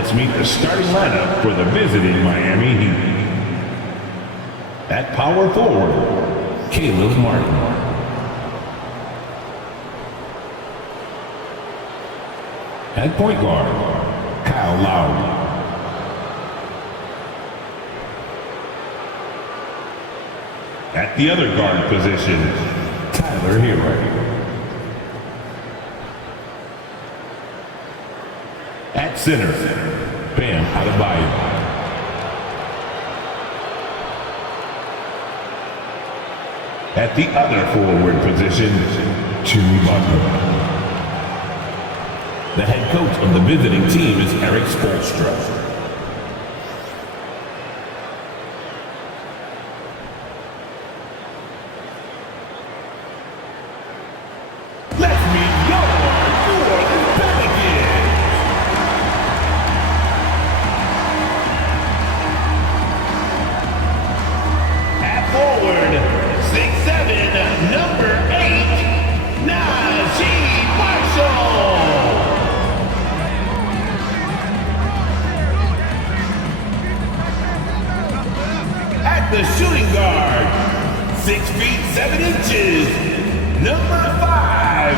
Let's meet the starting lineup for the visiting Miami Heat. At power forward, Caleb Martin. At point guard, Kyle Lowry. At the other guard position, Tyler Hero. At center, Bam Adebayo. At the other forward position, Jimmy Butler. The head coach of the visiting team is Eric Spoelstra. Let's meet your New Orleans Pelicans. At forward, 6'7", number 8, Najee Marshall. At the shooting guard, 6 feet 7 inches, number 5,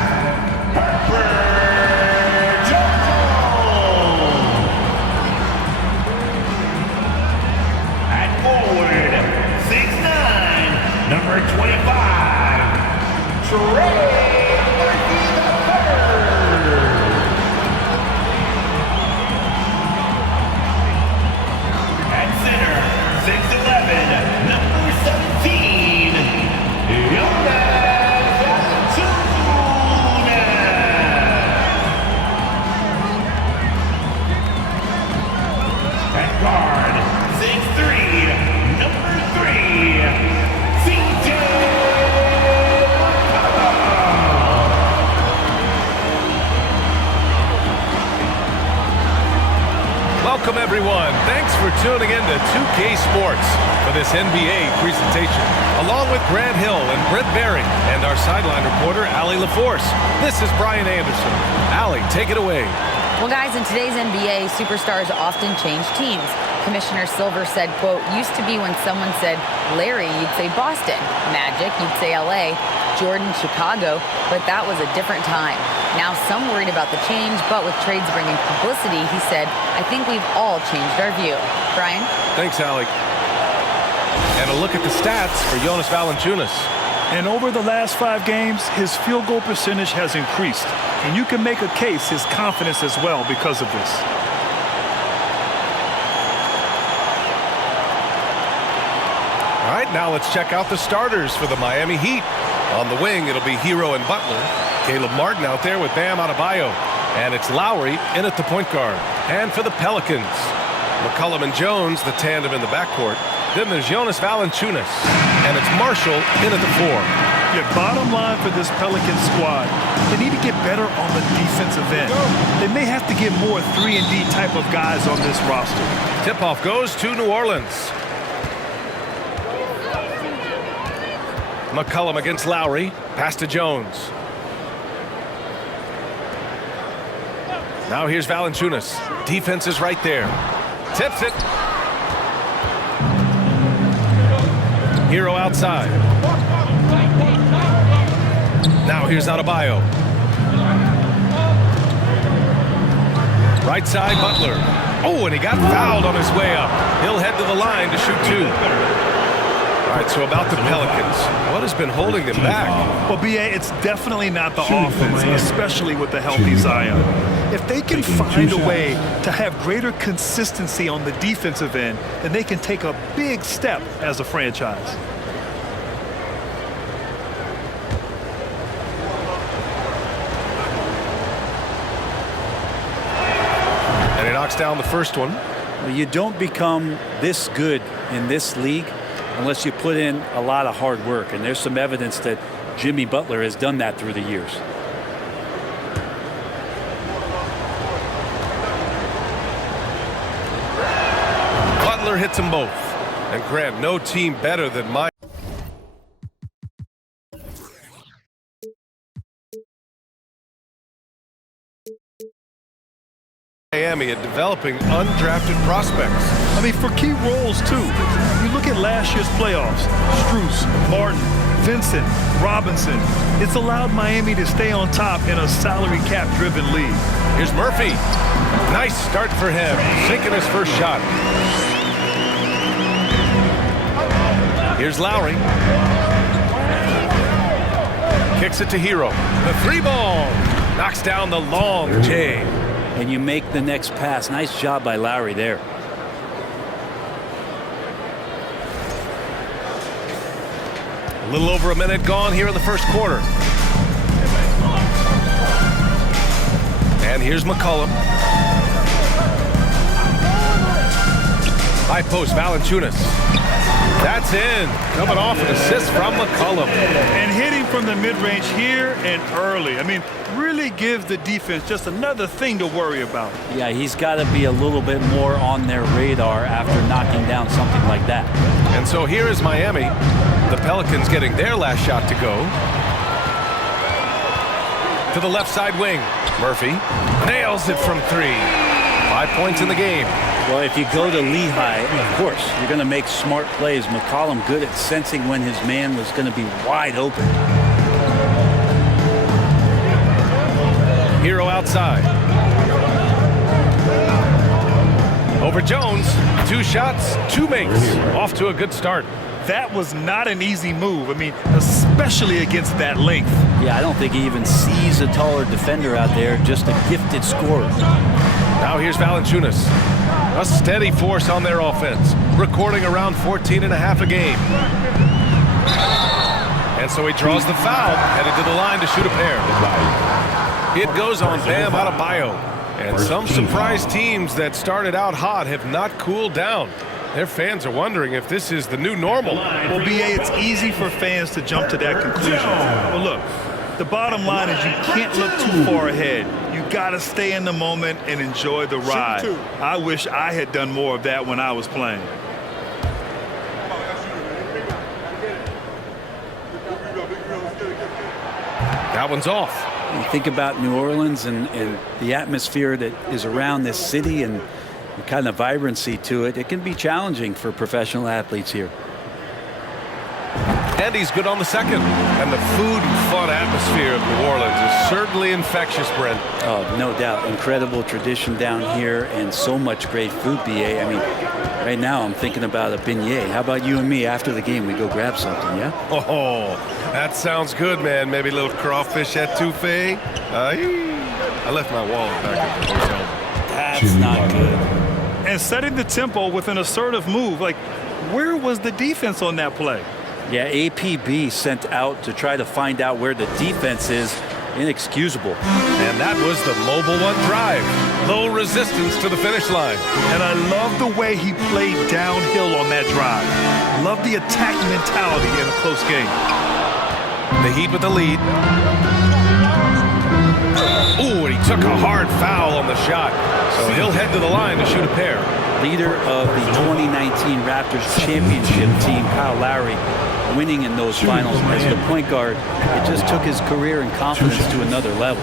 Herbert Jones. At forward, 6'9", number 25, Trey Murphy III. At center, 6'11", number 17, Jonas Valanciunas. At guard, 6'3", number 3, CJ McCollum. Welcome everyone. Thanks for tuning in to 2K Sports for this NBA presentation. Along with Grant Hill and Brent Berry and our sideline reporter, Allie LaForce. This is Brian Anderson. Allie, take it away. Well, guys, in today's NBA, superstars often change teams. Commissioner Silver said, quote, used to be when someone said Larry, you'd say Boston. Magic, you'd say LA. Jordan, Chicago. But that was a different time. Now some worried about the change, but with trades bringing publicity, he said, I think we've all changed our view. Brian? Thanks, Allie. And a look at the stats for Jonas Valanciunas. And over the last 5 games, his field goal percentage has increased. And you can make a case his confidence as well because of this. All right, now let's check out the starters for the Miami Heat. On the wing, it'll be Hero and Butler. Caleb Martin out there with Bam Adebayo. And it's Lowry in at the point guard. And for the Pelicans, McCollum and Jones, the tandem in the backcourt. Then there's Jonas Valanciunas. And it's Marshall in at the 4. Yeah, bottom line for this Pelican squad, they need to get better on the defensive end. They may have to get more 3-and-D type of guys on this roster. Tip-off goes to New Orleans. McCollum against Lowry. Pass to Jones. Now here's Valanciunas. Defense is right there. Tips it. Hero outside. Now here's Adebayo. Right side, Butler. Oh, and he got fouled on his way up. He'll head to the line to shoot 2. All right, so about the Pelicans, what has been holding them back? Well, B.A., it's definitely not the offense, especially with the healthy Zion. If they can find a way to have greater consistency on the defensive end, then they can take a big step as a franchise. And he knocks down the first one. Well, you don't become this good in this league unless you put in a lot of hard work. And there's some evidence that Jimmy Butler has done that through the years. Butler hits them both. And Grant, no team better than my Miami at developing undrafted prospects. I mean, for key roles, too. You look at last year's playoffs, Strus, Martin, Vincent, Robinson. It's allowed Miami to stay on top in a salary cap-driven league. Here's Murphy. Nice start for him, sinking his first shot. Here's Lowry. Kicks it to Hero. The three ball knocks down the long J. And you make the next pass. Nice job by Lowry there. A little over a minute gone here in the first quarter. And here's McCollum. High post, Valanciunas. That's in. Coming off an assist from McCollum. And hitting from the mid-range here and early. I mean, really gives the defense just another thing to worry about. Yeah, he's got to be a little bit more on their radar after knocking down something like that. And so here is Miami. The Pelicans getting their last shot to go. To the left side wing. Murphy nails it from 3. 5 points in the game. Well, if you go to Lehigh, of course, you're going to make smart plays. McCollum good at sensing when his man was going to be wide open. Hero outside. Over Jones. 2 shots, 2 makes. Off to a good start. That was not an easy move. I mean, especially against that length. Yeah, I don't think he even sees a taller defender out there, just a gifted scorer. Now here's Valanciunas. A steady force on their offense, recording around 14 and a half a game. And so he draws the foul, headed to the line to shoot a pair. It goes on Bam Adebayo. And some surprise teams that started out hot have not cooled down. Their fans are wondering if this is the new normal. Well, BA, it's easy for fans to jump to that conclusion. Well, look, the bottom line is you can't look too far ahead. You got to stay in the moment and enjoy the ride. I wish I had done more of that when I was playing. That one's off. You think about New Orleans and the atmosphere that is around this city and the kind of vibrancy to it. It can be challenging for professional athletes here. And he's good on the second. And the food and fun atmosphere of New Orleans is certainly infectious, Brent. Oh, no doubt. Incredible tradition down here and so much great food, BA. I mean, right now I'm thinking about a beignet. How about you and me after the game? We go grab something, yeah? Oh, that sounds good, man. Maybe a little crawfish etouffee. I left my wallet back at the hotel. That's not good. And setting the tempo with an assertive move. Like, where was the defense on that play? Yeah, APB sent out to try to find out where the defense is. Inexcusable. And that was the mobile one drive. Low resistance to the finish line. And I love the way he played downhill on that drive. Love the attack mentality in a close game. The Heat with the lead. Ooh, and he took a hard foul on the shot. So he'll head to the line to shoot a pair. Leader of the 2019 Raptors championship team, Kyle Lowry, winning in those finals as the point guard. It just took his career and confidence to another level.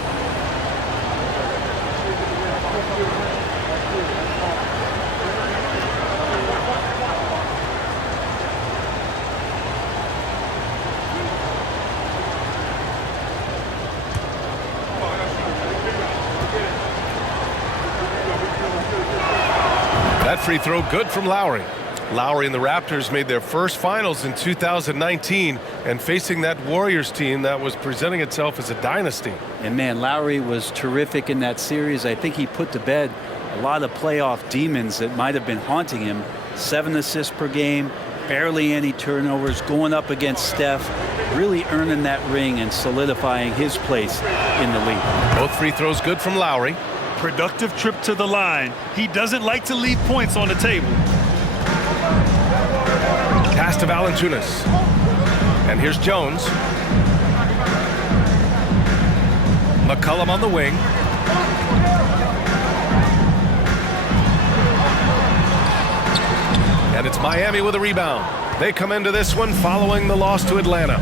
That free throw good from Lowry. Lowry and the Raptors made their first finals in 2019 and facing that Warriors team that was presenting itself as a dynasty. And man, Lowry was terrific in that series. I think he put to bed a lot of playoff demons that might have been haunting him. 7 assists per game, barely any turnovers, going up against Steph, really earning that ring and solidifying his place in the league. Both free throws good from Lowry. Productive trip to the line. He doesn't like to leave points on the table. Pass to Valanciunas. And here's Jones. McCollum on the wing. And it's Miami with a rebound. They come into this one following the loss to Atlanta.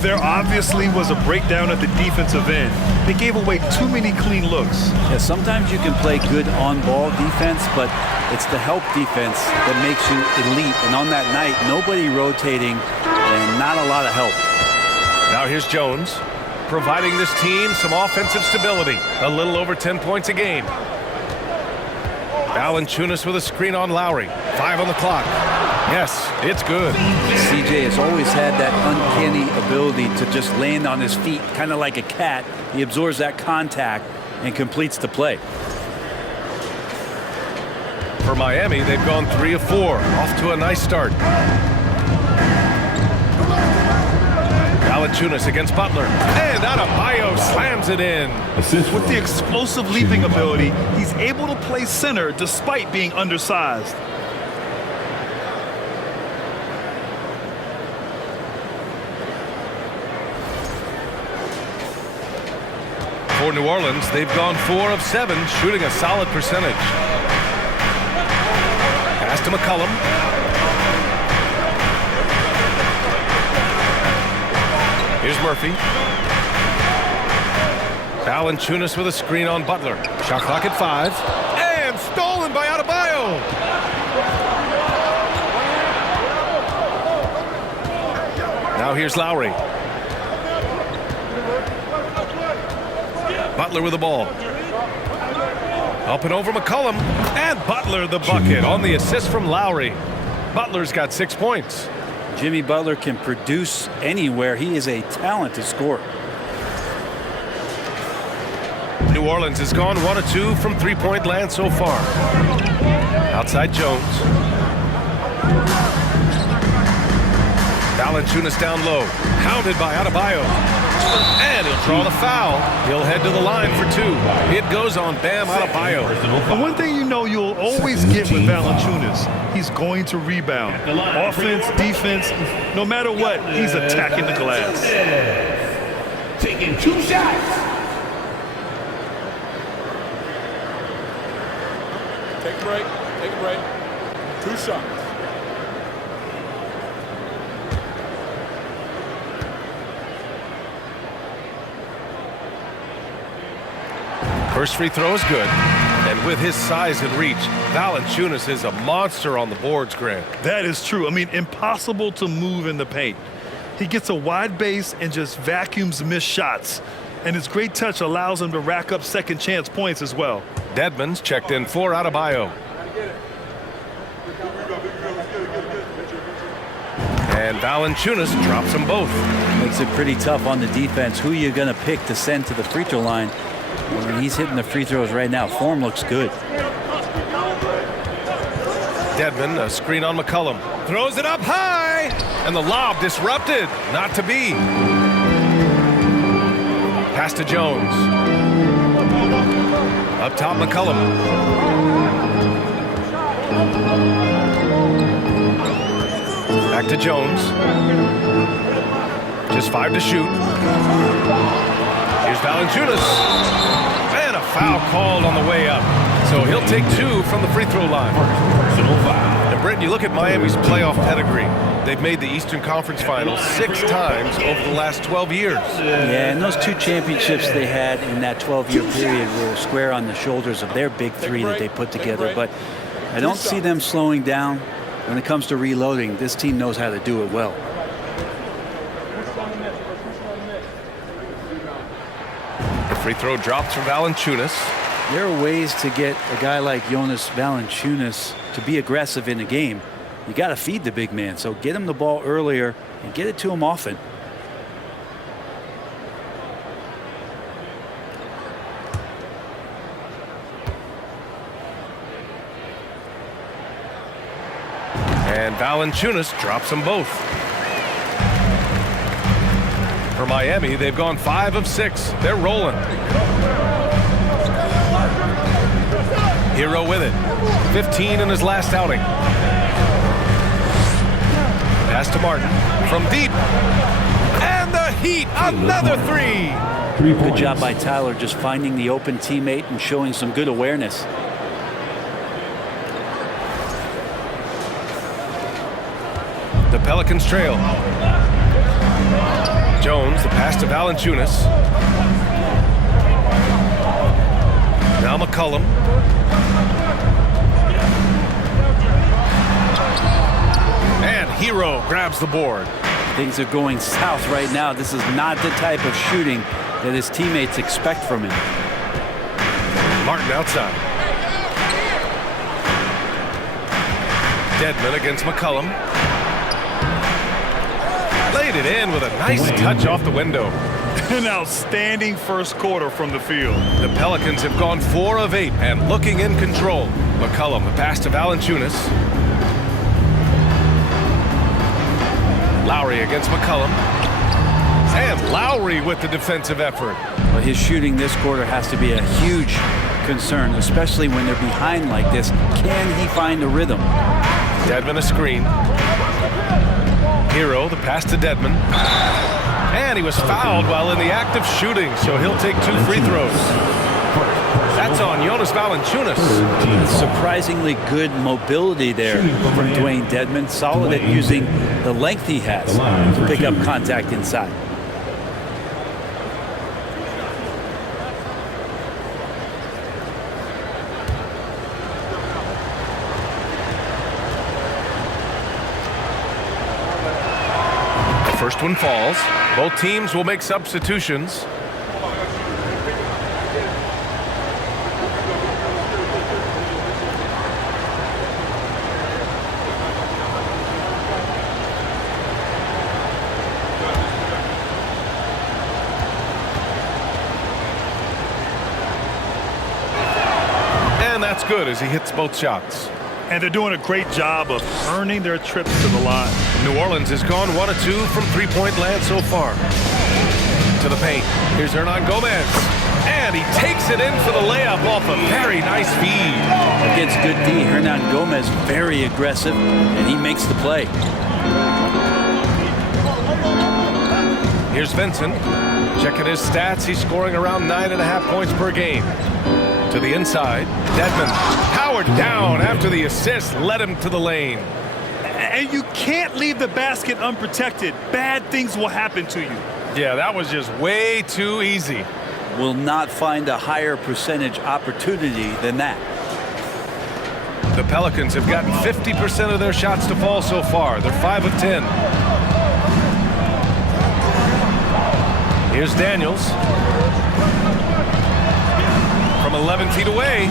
There obviously was a breakdown at the defensive end. They gave away too many clean looks. Yeah, sometimes you can play good on-ball defense, but it's the help defense that makes you elite. And on that night, nobody rotating and not a lot of help. Now here's Jones, providing this team some offensive stability. A little over 10 points a game. Valanciunas with a screen on Lowry. 5 on the clock. Yes, it's good. CJ has always had that uncanny ability to just land on his feet, kind of like a cat. He absorbs that contact and completes the play. For Miami, they've gone 3 of 4. Off to a nice start. Valanciunas against Butler. And Adebayo slams it in. With the explosive leaping ability, he's able to play center despite being undersized. For New Orleans, they've gone 4 of 7, shooting a solid percentage. Pass to McCollum. Here's Murphy. Valanciunas with a screen on Butler. Shot clock at 5. And stolen by Adebayo. Now here's Lowry. Butler with the ball. Up and over McCollum. And Butler the bucket on the assist from Lowry. Butler's got 6 points. Jimmy Butler can produce anywhere. He is a talented scorer. New Orleans has gone 1 of 2 from three-point land so far. Outside Jones. Valanciunas down low. Hounded by Adebayo. And he'll draw the foul. He'll head to the line for 2. It goes on Bam Adebayo. The one thing you know you'll always get with Valanciunas, he's going to rebound. Offense, defense, no matter what, he's attacking the glass. Taking 2 shots. Take a break. Take a break. 2 shots. First free throw is good. And with his size and reach, Valanciunas is a monster on the boards, Grant. That is true. I mean, impossible to move in the paint. He gets a wide base and just vacuums missed shots. And his great touch allows him to rack up second chance points as well. Dedmon's checked in for Adebayo. And Valanciunas drops them both. Makes it pretty tough on the defense. Who are you going to pick to send to the free throw line? When he's hitting the free throws right now, form looks good. Dedmon, a screen on McCollum. Throws it up high. And the lob disrupted. Not to be. Pass to Jones. Up top, McCollum. Back to Jones. Just 5 to shoot. Here's Valanciunas. And a foul called on the way up. So he'll take 2 from the free throw line. And Brent, you look at Miami's playoff pedigree. They've made the Eastern Conference Finals 6 times over the last 12 years. Yeah, and those 2 championships they had in that 12-year period were square on the shoulders of their big 3 that they put together. But I don't see them slowing down when it comes to reloading. This team knows how to do it well. The free throw drops from Valanciunas. There are ways to get a guy like Jonas Valanciunas to be aggressive in the game. You got to feed the big man, so get him the ball earlier and get it to him often. And Valanciunas drops them both. For Miami, they've gone 5 of 6. They're rolling. Hero with it. 15 in his last outing. Pass to Martin from deep. And the Heat, another 3. Good job by Tyler just finding the open teammate and showing some good awareness. The Pelicans trail. Jones, the pass to Valanciunas. Now McCollum. And Hero grabs the board. Things are going south right now. This is not the type of shooting that his teammates expect from him. Martin outside. Dedmon against McCollum. Laid it in with a nice touch off the window. An outstanding first quarter from the field. The Pelicans have gone 4 of 8 and looking in control. McCollum, the pass to Valanciunas. Lowry against McCollum. And Lowry with the defensive effort. Well, his shooting this quarter has to be a huge concern, especially when they're behind like this. Can he find a rhythm? Dedmon a screen. Hero, the pass to Dedmon. And he was fouled while in the act of shooting, so he'll take 2 free throws. That's on Jonas Valanciunas. Surprisingly good mobility there from Dwayne Dedmon. Solid at using the length he has to pick up contact inside. First one falls. Both teams will make substitutions. And that's good as he hits both shots. And they're doing a great job of earning their trips to the line. New Orleans has gone 1 of 2 from three-point land so far. To the paint. Here's Hernan Gomez. And he takes it in for the layup off a very nice feed. Against good D, Hernan Gomez very aggressive, and he makes the play. Here's Vincent. Checking his stats. He's scoring around 9.5 points per game. To the inside. Dedmon powered down after the assist led him to the lane. And you can't leave the basket unprotected. Bad things will happen to you. Yeah, that was just way too easy. Will not find a higher percentage opportunity than that. The Pelicans have gotten 50% of their shots to fall so far. They're 5 of 10. Here's Daniels. From 11 feet away.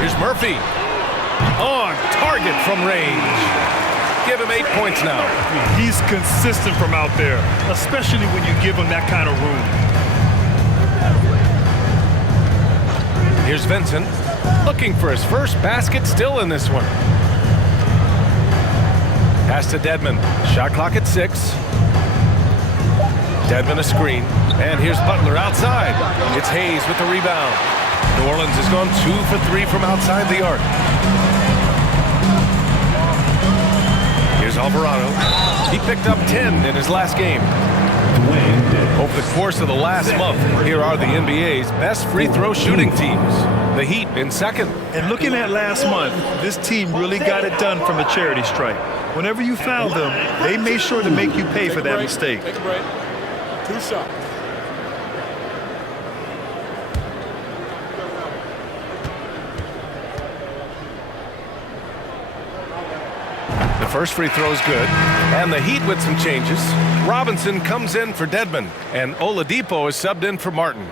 Here's Murphy. On target from range. Give him 8 points now. He's consistent from out there, especially when you give him that kind of room. Here's Vincent. Looking for his first basket still in this one. Pass to Dedmon. Shot clock at 6. Dedmon a screen. And here's Butler outside. It's Hayes with the rebound. New Orleans has gone 2 for 3 from outside the arc. Here's Alvarado. He picked up 10 in his last game. Over the course of the last month, here are the NBA's best free throw shooting teams. The Heat in second. And looking at last month, this team really got it done from a charity stripe. Whenever you fouled them, they made sure to make you pay for that mistake. Take a break. 2 shots. The first free throw is good. And the Heat with some changes. Robinson comes in for Dedmon. And Oladipo is subbed in for Martin.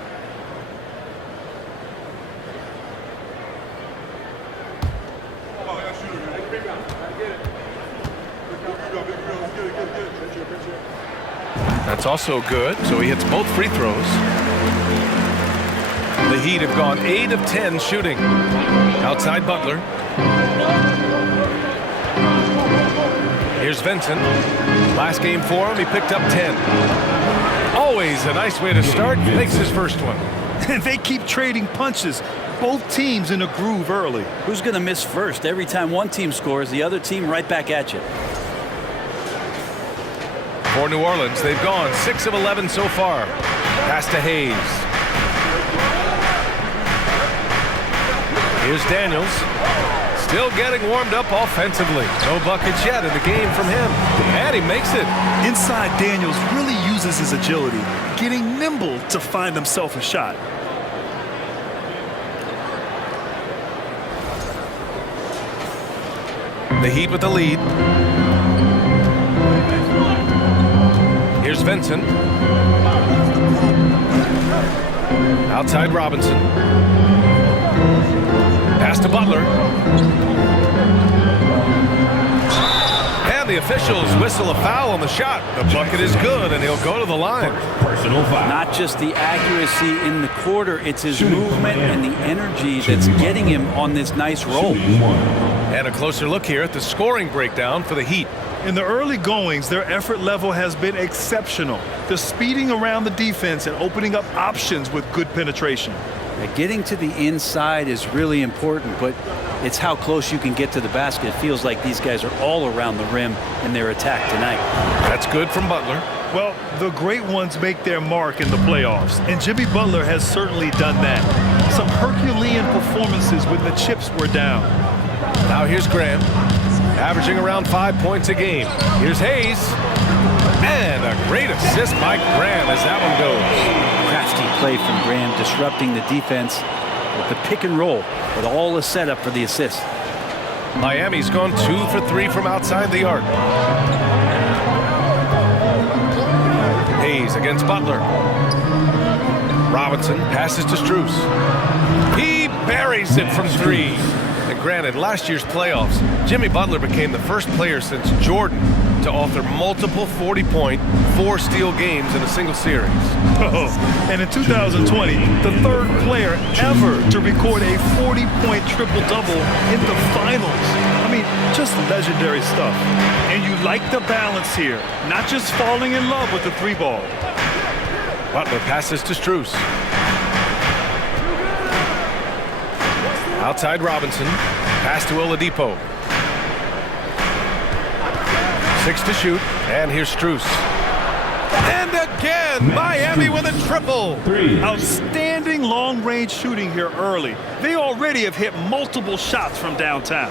That's also good, so he hits both free throws. The Heat have gone 8 of 10 shooting. Outside Butler. Here's Vincent. Last game for him, he picked up 10. Always a nice way to start. Makes his first one. And they keep trading punches. Both teams in a groove early. Who's going to miss first? Every time one team scores, the other team right back at you. For New Orleans, they've gone 6 of 11 so far. Pass to Hayes. Here's Daniels. Still getting warmed up offensively. No buckets yet in the game from him. And he makes it. Inside, Daniels really uses his agility, getting nimble to find himself a shot. The Heat with the lead. Here's Vincent. Outside Robinson. Pass to Butler. And the officials whistle a foul on the shot. The bucket is good, and he'll go to the line. Personal foul. Not just the accuracy in the quarter, it's his movement and the energy that's getting him on this nice roll. Shooting 1. And a closer look here at the scoring breakdown for the Heat. In the early goings, their effort level has been exceptional. They're speeding around the defense and opening up options with good penetration. Getting to the inside is really important, but it's how close you can get to the basket. It feels like these guys are all around the rim in their attack tonight. That's good from Butler. Well, the great ones make their mark in the playoffs, and Jimmy Butler has certainly done that. Some Herculean performances when the chips were down. Now here's Graham, averaging around 5 points a game. Here's Hayes. And a great assist by Graham as that one goes. Crafty play from Graham, disrupting the defense with the pick and roll, but all is set up for the assist. Miami's gone 2 for 3 from outside the arc. Hayes against Butler. Robinson passes to Strus. He buries it from 3. And granted, last year's playoffs, Jimmy Butler became the first player since Jordan to author multiple 40-point, 4-steal games in a single series. Oh, and in 2020, the third player ever to record a 40-point triple-double in the finals. I mean, just legendary stuff. And you like the balance here, not just falling in love with the 3-ball. Butler passes to Strus. Outside Robinson. Pass to Oladipo. 6 to shoot. And here's Strus. And again, Miami with a triple. 3. Outstanding long-range shooting here early. They already have hit multiple shots from downtown.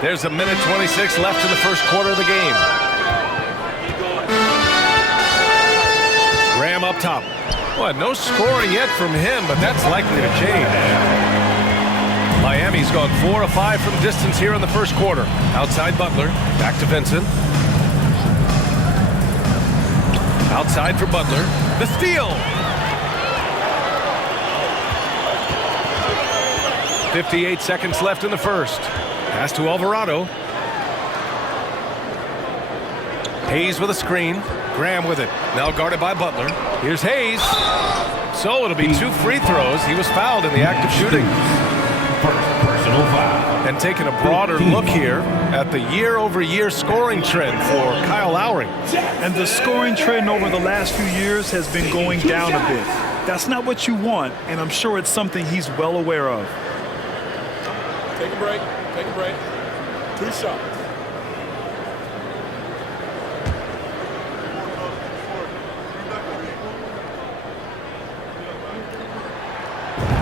There's a minute 26 left in the first quarter of the game. Graham up top. Well, no scoring yet from him, but that's likely to change. Miami's gone 4 of 5 from distance here in the first quarter. Outside Butler, back to Vincent. Outside for Butler, the steal. 58 seconds left in the first. Pass to Alvarado. Hayes with a screen. Graham with it. Now guarded by Butler. Here's Hayes. So it'll be 2 free throws. He was fouled in the act of shooting. Personal foul. And taking a broader look here at the year-over-year scoring trend for Kyle Lowry. And the scoring trend over the last few years has been going down a bit. That's not what you want, and I'm sure it's something he's well aware of. Take a break. Take a break. 2 shots.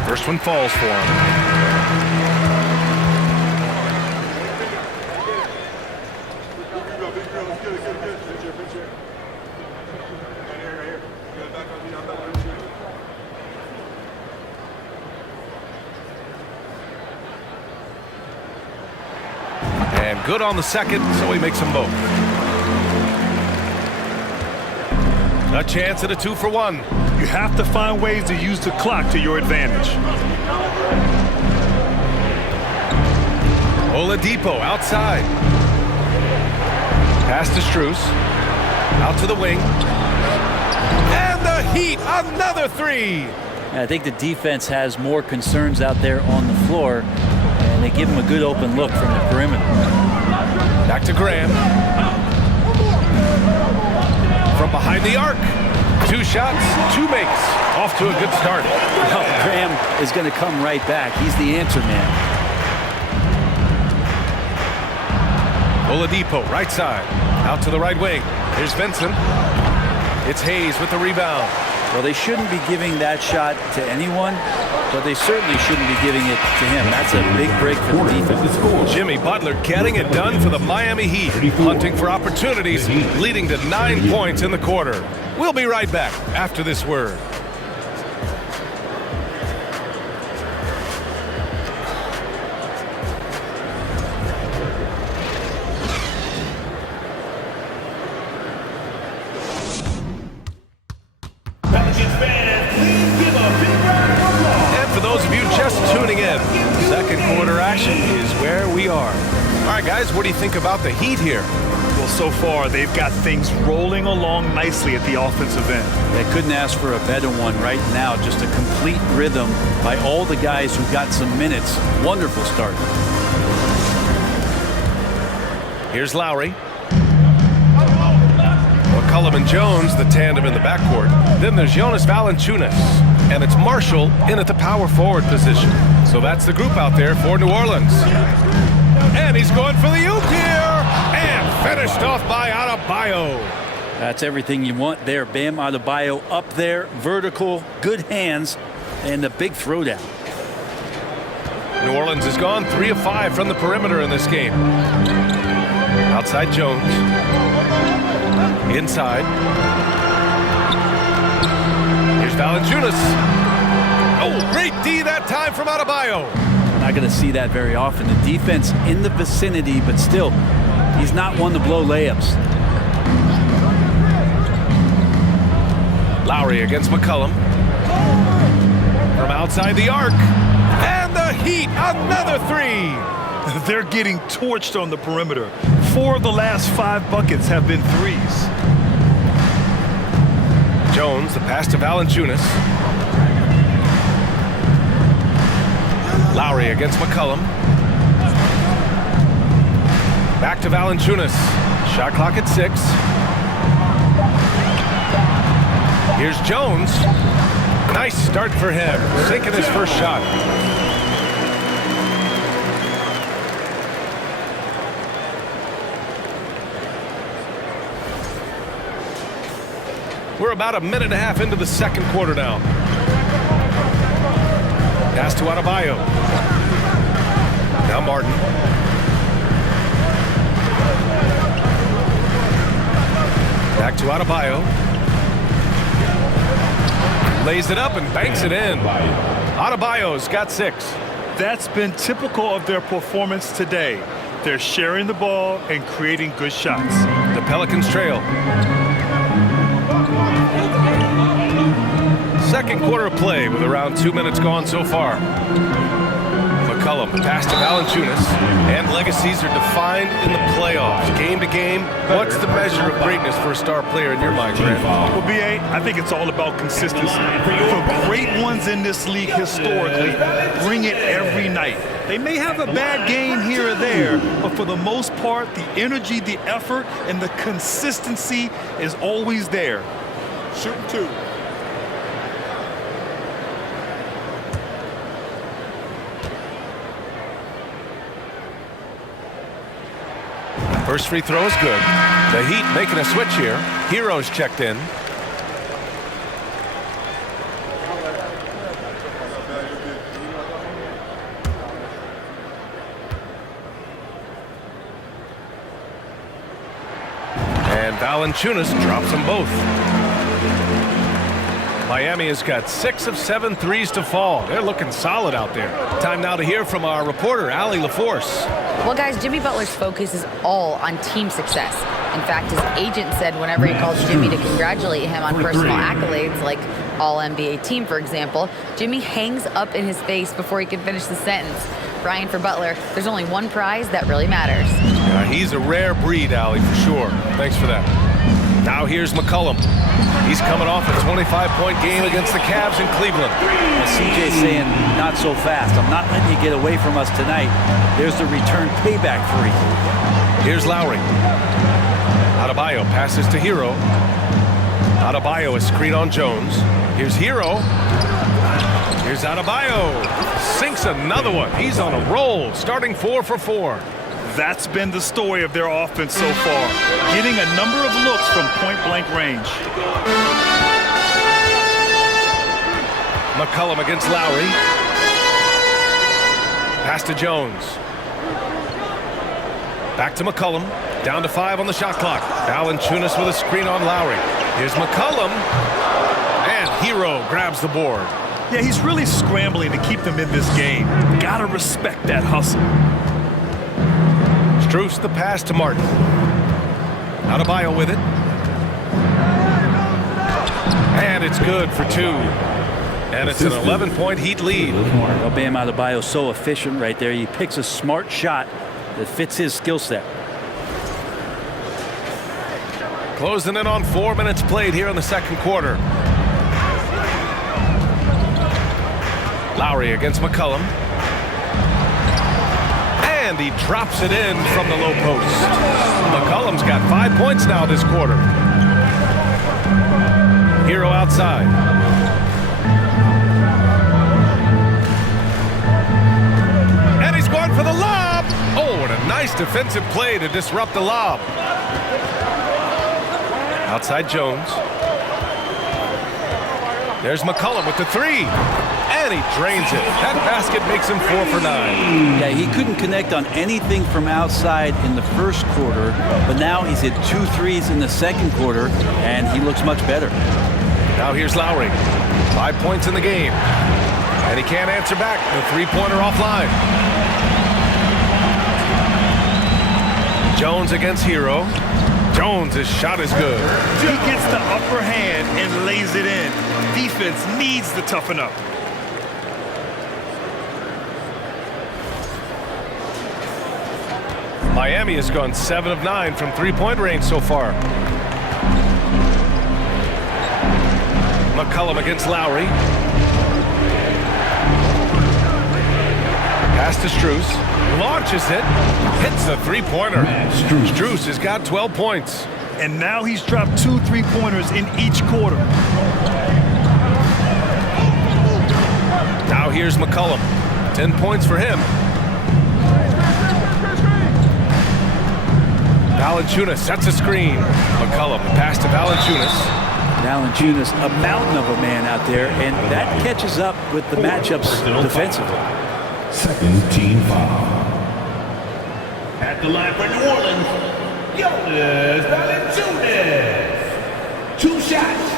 First one falls for him. And good on the second, so he makes them both. A chance at a 2 for 1. You have to find ways to use the clock to your advantage. Oladipo outside. Pass to Strus. Out to the wing. And the Heat, another 3. I think the defense has more concerns out there on the floor, and they give him a good open look from the perimeter. Back to Graham. From behind the arc. 2 shots, 2 makes. Off to a good start. Oh, Graham is going to come right back. He's the answer man. Oladipo, right side. Out to the right wing. Here's Vincent. It's Hayes with the rebound. Well, they shouldn't be giving that shot to anyone, but they certainly shouldn't be giving it to him. That's a big break for the defense. Jimmy Butler getting it done for the Miami Heat, hunting for opportunities, leading to 9 points in the quarter. We'll be right back after this word. And for those of you just tuning in, second quarter action is where we are. All right, guys, what do you think about the Heat here? Well, so far, they've got things rolling along nicely at the offensive end. They couldn't ask for a better one right now. Just a complete rhythm by all the guys who got some minutes. Wonderful start. Here's Lowry. McCollum and Jones, the tandem in the backcourt. Then there's Jonas Valanciunas. And it's Marshall in at the power forward position. So that's the group out there for New Orleans. And he's going for the oop here. And finished off by Adebayo. That's everything you want there. Bam Adebayo up there, vertical, good hands, and the big throwdown. New Orleans has gone 3 of 5 from the perimeter in this game. Outside Jones. Inside. Here's Valanciunas. Oh, great D that time from Adebayo. Not going to see that very often. The defense in the vicinity, but still, he's not one to blow layups. Lowry against McCollum. From outside the arc. And the Heat, another 3. They're getting torched on the perimeter. 4 of the last 5 buckets have been threes. Jones, the pass to Valanciunas. Lowry against McCollum. Back to Valanciunas. Shot clock at 6. Here's Jones. Nice start for him. Sinking his first shot. We're about a minute and a half into the second quarter now. Pass to Adebayo. Now Martin. Back to Adebayo. Lays it up and banks it in. Adebayo's got 6. That's been typical of their performance today. They're sharing the ball and creating good shots. The Pelicans trail. Second quarter of play with around 2 minutes gone so far. McCollum, pass to Valanciunas, and legacies are defined in the playoffs. Game to game, what's the measure of greatness for a star player in your mind, Grant? Well, B.A., I think it's all about consistency. The great ones in this league historically bring it every night. They may have a bad game here or there, but for the most part, the energy, the effort, and the consistency is always there. Shooting 2. First free throw is good. The Heat making a switch here. Hero's checked in. And Valanciunas drops them both. Miami has got 6 of 7 threes to fall. They're looking solid out there. Time now to hear from our reporter, Allie LaForce. Well, guys, Jimmy Butler's focus is all on team success. In fact, his agent said whenever he calls Jimmy to congratulate him on personal accolades, like All-NBA team, for example, Jimmy hangs up in his face before he can finish the sentence. Brian, for Butler, there's only one prize that really matters. He's a rare breed, Allie, for sure. Thanks for that. Now here's McCollum. He's coming off a 25-point game against the Cavs in Cleveland. CJ saying, not so fast. I'm not letting you get away from us tonight. There's the return payback 3. Here's Lowry. Adebayo passes to Hero. Adebayo is screen on Jones. Here's Hero. Here's Adebayo. Sinks another one. He's on a roll, starting 4 for 4. That's been the story of their offense so far, getting a number of looks from point-blank range. McCollum against Lowry. Pass to Jones. Back to McCollum. Down to 5 on the shot clock. Valanciunas with a screen on Lowry. Here's McCollum. And Hero grabs the board. Yeah, he's really scrambling to keep them in this game. Gotta respect that hustle. Strus the pass to Martin. Adebayo with it. And it's good for 2. And it's an 11-point Heat lead. Well, Bam Adebayo so efficient right there. He picks a smart shot that fits his skill set. Closing in on 4 minutes played here in the second quarter. Lowry against McCollum. And he drops it in from the low post. McCollum's got 5 points now this quarter. Hero outside. And he's going for the lob. Oh, and a nice defensive play to disrupt the lob. Outside Jones. There's McCollum with the 3. And he drains it. That basket makes him 4 for 9. Yeah, he couldn't connect on anything from outside in the first quarter, but now he's hit 2 threes in the second quarter, and he looks much better. Now here's Lowry. 5 points in the game. And he can't answer back. The three-pointer offline. Jones against Hero. Jones' shot is good. He gets the upper hand and lays it in. Defense needs to toughen up. Miami has gone 7 of 9 from three-point range so far. McCollum against Lowry. Pass to Strus. Launches it. Hits a three-pointer. Strus has got 12 points. And now he's dropped 2 3-pointers in each quarter. Now here's McCollum. 10 points for him. Valanciunas sets a screen. McCollum pass to Valanciunas. Valanciunas, a mountain of a man out there, and that catches up with the matchups defensively. Second team foul. At the line for New Orleans, Jonas Valanciunas. 2 shots.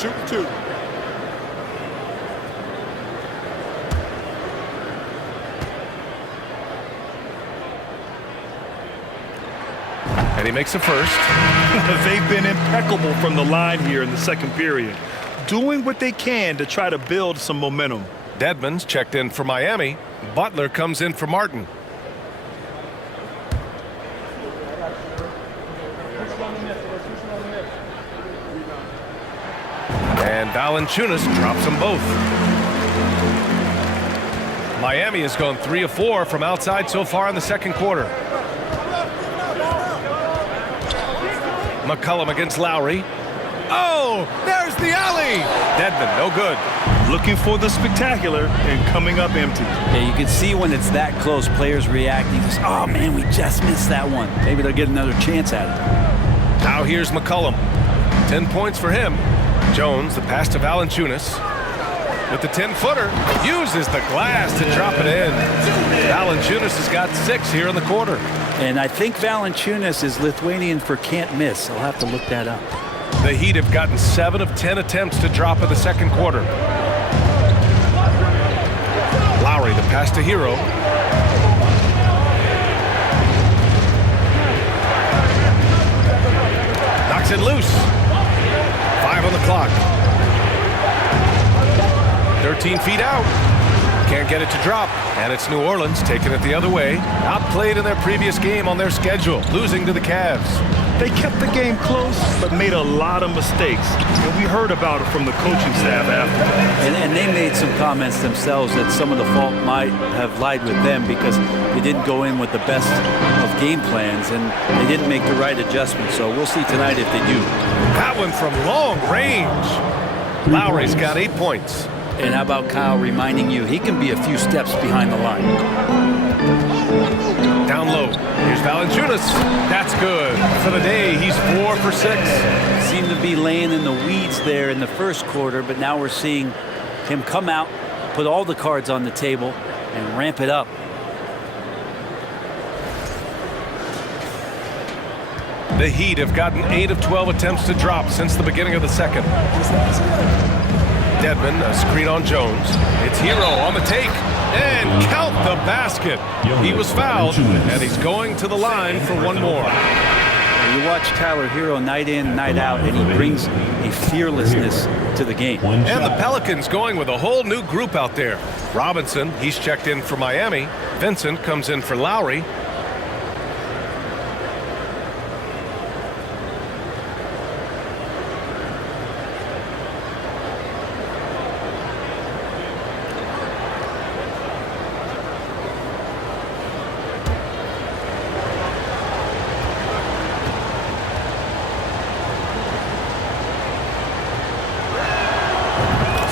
Shoot 2. And he makes a first. They've been impeccable from the line here in the second period, doing what they can to try to build some momentum. Dedmon's checked in for Miami. Butler comes in for Martin. And Valanciunas drops them both. Miami has gone 3 of 4 from outside so far in the second quarter. McCollum against Lowry. Oh, there's the alley. Dedmon, no good. Looking for the spectacular and coming up empty. Yeah, you can see when it's that close, players reacting. Just, oh, man, we just missed that one. Maybe they'll get another chance at it. Now here's McCollum. 10 points for him. Jones, the pass to Valanciunas. With the 10-footer, uses the glass to drop it in. Valanciunas has got 6 here in the quarter. And I think Valanciunas is Lithuanian for can't miss. I'll have to look that up. The Heat have gotten 7 of 10 attempts to drop in the second quarter. Lowry, the pass to Hero. Knocks it loose. 5 on the clock. 13 feet out. Can't get it to drop. And it's New Orleans taking it the other way. Outplayed in their previous game on their schedule, losing to the Cavs. They kept the game close, but made a lot of mistakes. And we heard about it from the coaching staff after. And they made some comments themselves that some of the fault might have lied with them because they didn't go in with the best of game plans and they didn't make the right adjustments. So we'll see tonight if they do. That one from long range. Lowry's got 8 points. And how about Kyle reminding you he can be a few steps behind the line. Down down low. Here's Valanciunas. That's good. For the day, he's 4 for 6. Seemed to be laying in the weeds there in the first quarter, but now we're seeing him come out, put all the cards on the table, and ramp it up. The Heat have gotten 8 of 12 attempts to drop since the beginning of the second. Dedmon, a screen on Jones. It's Hero on the take. And count the basket. He was fouled, and he's going to the line for one more. You watch Tyler Hero night in, night out, and he brings a fearlessness to the game. And the Pelicans going with a whole new group out there. Robinson, he's checked in for Miami. Vincent comes in for Lowry.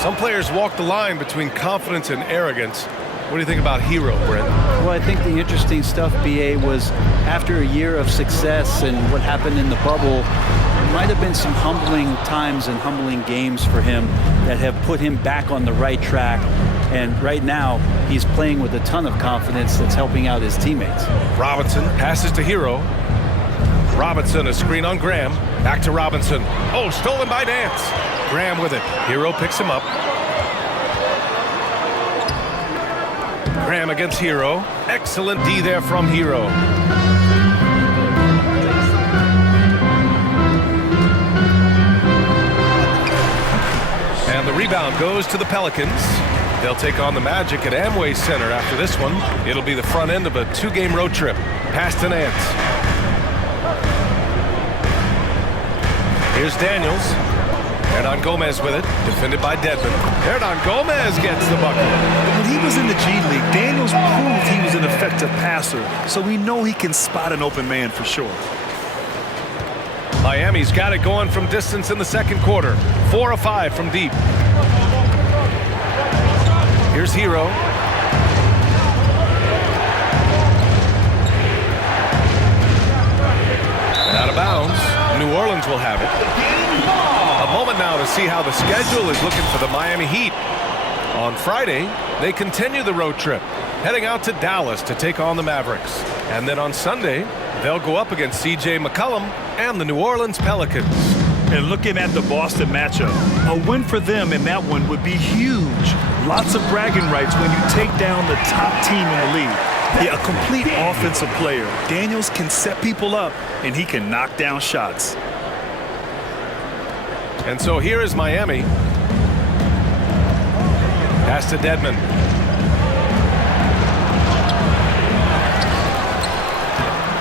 Some players walk the line between confidence and arrogance. What do you think about Hero, Brent? Well, I think the interesting stuff, BA, was after a year of success and what happened in the bubble, there might have been some humbling times and humbling games for him that have put him back on the right track. And right now, he's playing with a ton of confidence that's helping out his teammates. Robinson passes to Hero. Robinson, a screen on Graham. Back to Robinson. Oh, stolen by Nance. Graham with it. Hero picks him up. Graham against Hero. Excellent D there from Hero. And the rebound goes to the Pelicans. They'll take on the Magic at Amway Center after this one. It'll be the front end of a 2-game road trip. Pass to Nance. Here's Daniels. Hernan Gomez with it, defended by Dedmon. Hernan Gomez gets the bucket. When he was in the G League, Daniels proved he was an effective passer, so we know he can spot an open man for sure. Miami's got it going from distance in the second quarter. 4 of 5 from deep. Here's Hero. And out of bounds. New Orleans will have it. A moment now to see how the schedule is looking for the Miami Heat. On Friday, they continue the road trip, heading out to Dallas to take on the Mavericks. And then on Sunday, they'll go up against C.J. McCollum and the New Orleans Pelicans. And looking at the Boston matchup, a win for them in that one would be huge. Lots of bragging rights when you take down the top team in the league. Yeah, a complete offensive player. Daniels can set people up, and he can knock down shots. And so here is Miami. Pass to Dedmon.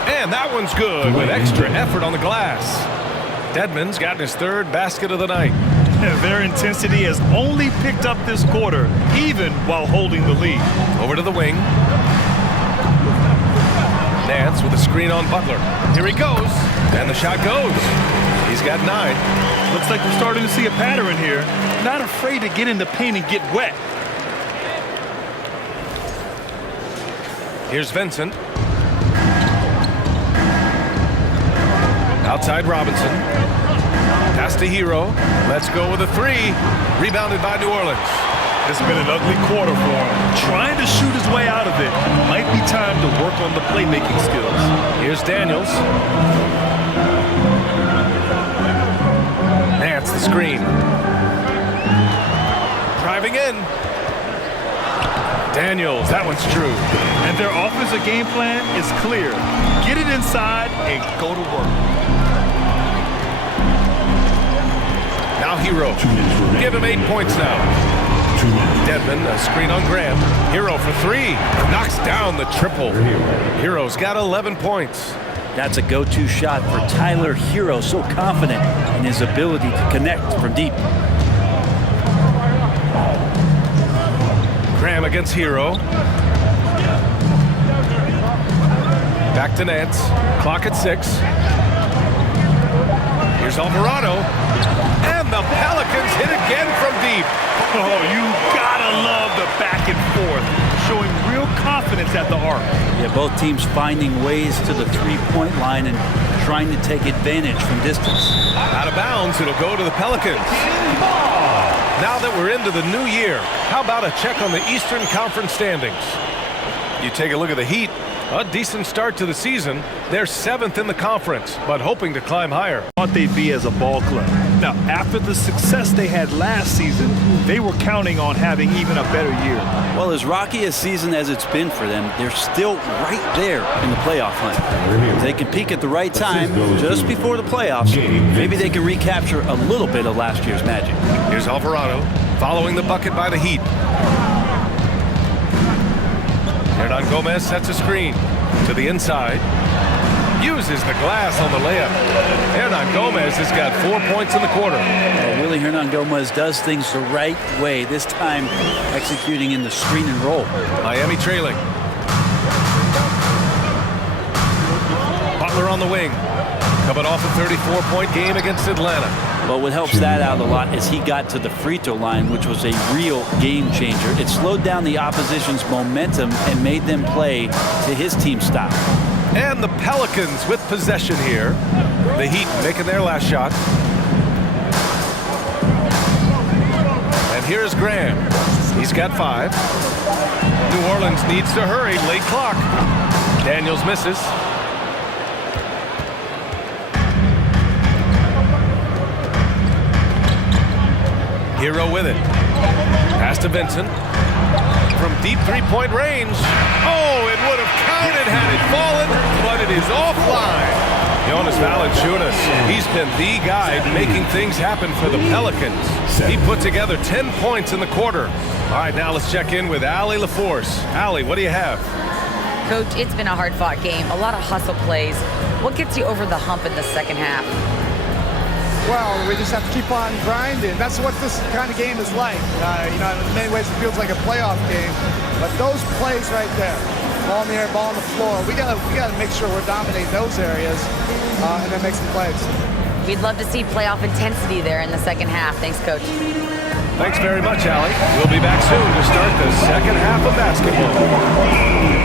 And that one's good with extra effort on the glass. Dedmon's gotten his 3rd basket of the night. Their intensity has only picked up this quarter, even while holding the lead. Over to the wing. Nance with a screen on Butler. Here he goes. And the shot goes. He's got 9. Looks like we're starting to see a pattern here. Not afraid to get in the paint and get wet. Here's Vincent. Outside Robinson. Pass to Hero. Let's go with a 3. Rebounded by New Orleans. It's been an ugly quarter for him. Trying to shoot his way out of it. Might be time to work on the playmaking skills. Here's Daniels. Nance the screen. Driving in. Daniels, that one's true. And their offensive game plan is clear. Get it inside and go to work. Now Hero. Give him 8 points now. Dedmon, a screen on Graham. Hero for 3. Knocks down the triple. Hero's got 11 points. That's a go-to shot for Tyler Hero, so confident in his ability to connect from deep. Graham against Hero. Back to Nance. Clock at 6. Here's Alvarado. And the Pelicans hit again from deep. Oh, you gotta love the back and forth. Showing real confidence attempts at the arc. Yeah, both teams finding ways to the three-point line and trying to take advantage from distance. Out of bounds, it'll go to the Pelicans. Now that we're into the new year, how about a check on the Eastern Conference standings? You take a look at the Heat. A decent start to the season. They're 7th in the conference, but hoping to climb higher. Thought they'd be as a ball club. Now, after the success they had last season, they were counting on having even a better year. Well, as rocky a season as it's been for them, they're still right there in the playoff hunt. If they can peak at the right time, just before the playoffs, maybe they can recapture a little bit of last year's magic. Here's Alvarado following the bucket by the Heat. Hernan Gomez sets a screen to the inside. Uses the glass on the layup. Hernan Gomez has got 4 points in the quarter. Willie Hernan Gomez does things the right way, this time executing in the screen and roll. Miami trailing. Butler on the wing. Coming off a 34-point game against Atlanta. But what helps that out a lot is he got to the free throw line, which was a real game changer. It slowed down the opposition's momentum and made them play to his team style. And the Pelicans with possession here. The Heat making their last shot. And here's Graham. He's got 5. New Orleans needs to hurry. Late clock. Daniels misses. Hero with it. Pass to Vincent. From deep three-point range. Oh, it would have counted had it fallen, but it is offline. Jonas Valanciunas, he's been the guy making things happen for the Pelicans. He put together 10 points in the quarter. All right, now let's check in with Allie LaForce. Allie, what do you have? Coach, it's been a hard-fought game, a lot of hustle plays. What gets you over the hump in the second half? Well, we just have to keep on grinding. That's what this kind of game is like. In many ways it feels like a playoff game. But those plays right there, ball in the air, ball on the floor, we gotta make sure we're dominating those areas and then make some plays. We'd love to see playoff intensity there in the second half. Thanks, Coach. Thanks very much, Allie. We'll be back soon to start the second half of basketball.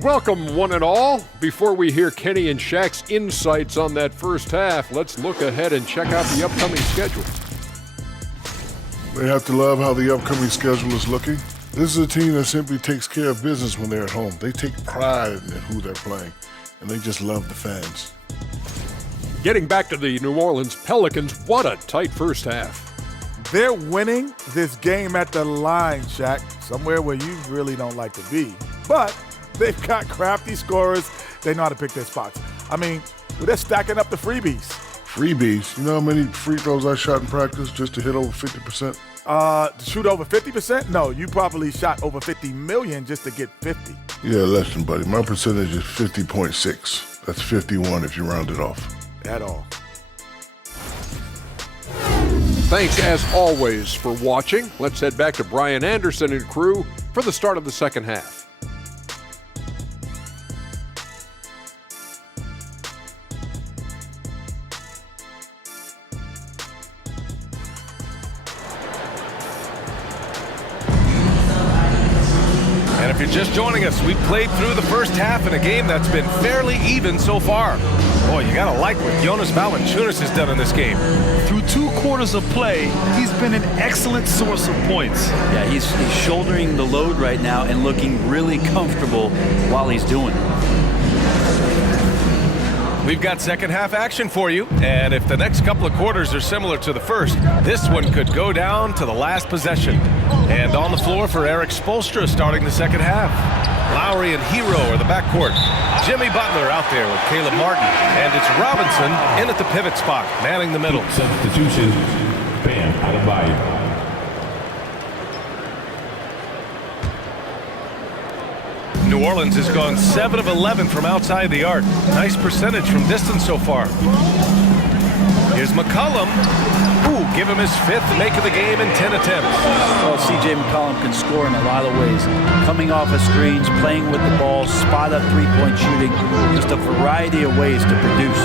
Welcome, one and all. Before we hear Kenny and Shaq's insights on that first half, let's look ahead and check out the upcoming schedule. They have to love how the upcoming schedule is looking. This is a team that simply takes care of business when they're at home. They take pride in who they're playing, and they just love the fans. Getting back to the New Orleans Pelicans, what a tight first half. They're winning this game at the line, Shaq, somewhere where you really don't like to be. But they've got crafty scorers. They know how to pick their spots. I mean, they're stacking up the freebies. Freebies? You know how many free throws I shot in practice just to hit over 50%? To shoot over 50%? No, you probably shot over 50 million just to get 50. Yeah, less than, buddy. My percentage is 50.6. That's 51 if you round it off. At all. Thanks, as always, for watching. Let's head back to Brian Anderson and crew for the start of the second half. And if you're just joining us, we've played through the first half in a game that's been fairly even so far. Boy, you gotta like what Jonas Valanciunas has done in this game. Through 2 quarters of play, he's been an excellent source of points. Yeah, he's shouldering the load right now and looking really comfortable while he's doing it. We've got second half action for you, and if the next couple of quarters are similar to the first, this one could go down to the last possession. And on the floor for Eric Spoelstra starting the second half. Lowry and Hero are the backcourt. Jimmy Butler out there with Caleb Martin, and it's Robinson in at the pivot spot, manning the middle. Substitution, Bam Adebayo. New Orleans has gone 7 of 11 from outside the arc. Nice percentage from distance so far. Here's McCollum. Ooh, give him his 5th make of the game in 10 attempts. Well, C.J. McCollum can score in a lot of ways. Coming off of screens, playing with the ball, spot-up three-point shooting. Just a variety of ways to produce.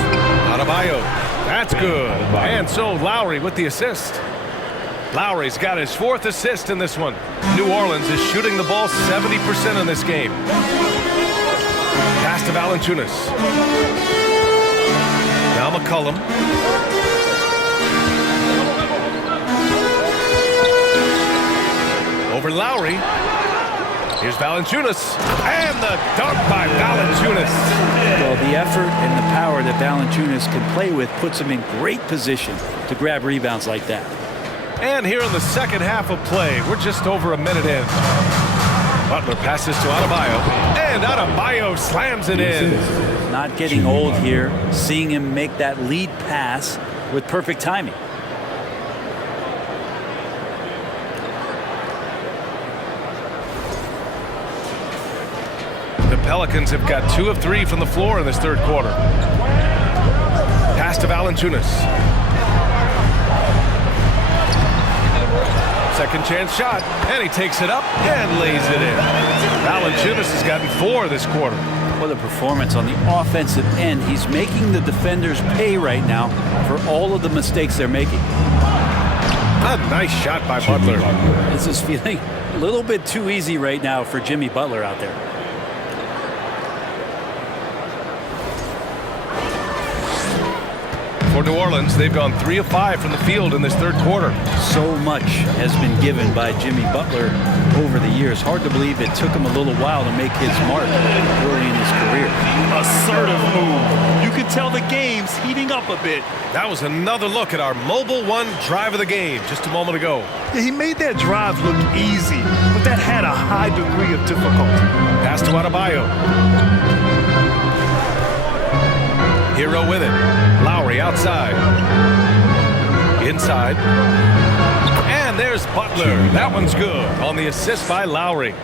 Adebayo, that's good. And so Lowry with the assist. Lowry's got his 4th assist in this one. New Orleans is shooting the ball 70% in this game. Pass to Valanciunas. Now McCollum. Over Lowry. Here's Valanciunas. And the dunk by Valanciunas. Well, the effort and the power that Valanciunas can play with puts him in great position to grab rebounds like that. And here in the second half of play, we're just over a minute in. Butler passes to Adebayo, and Adebayo slams it in. Not getting old here, seeing him make that lead pass with perfect timing. The Pelicans have got 2 of 3 from the floor in this third quarter. Pass to Valanciunas. Second chance shot, and he takes it up and lays it in. Valanciunas has gotten 4 this quarter. What a performance on the offensive end. He's making the defenders pay right now for all of the mistakes they're making. A nice shot by Butler. This is feeling a little bit too easy right now for Jimmy Butler out there. For New Orleans, they've gone 3 of 5 from the field in this third quarter. So much has been given by Jimmy Butler over the years. Hard to believe it took him a little while to make his mark early in his career. Assertive move. You can tell the game's heating up a bit. That was another look at our Mobile One drive of the game just a moment ago. Yeah, he made that drive look easy, but that had a high degree of difficulty. Pass to Adebayo. Hero with it. Lowry outside. Inside. And there's Butler. That one's good on the assist by Lowry.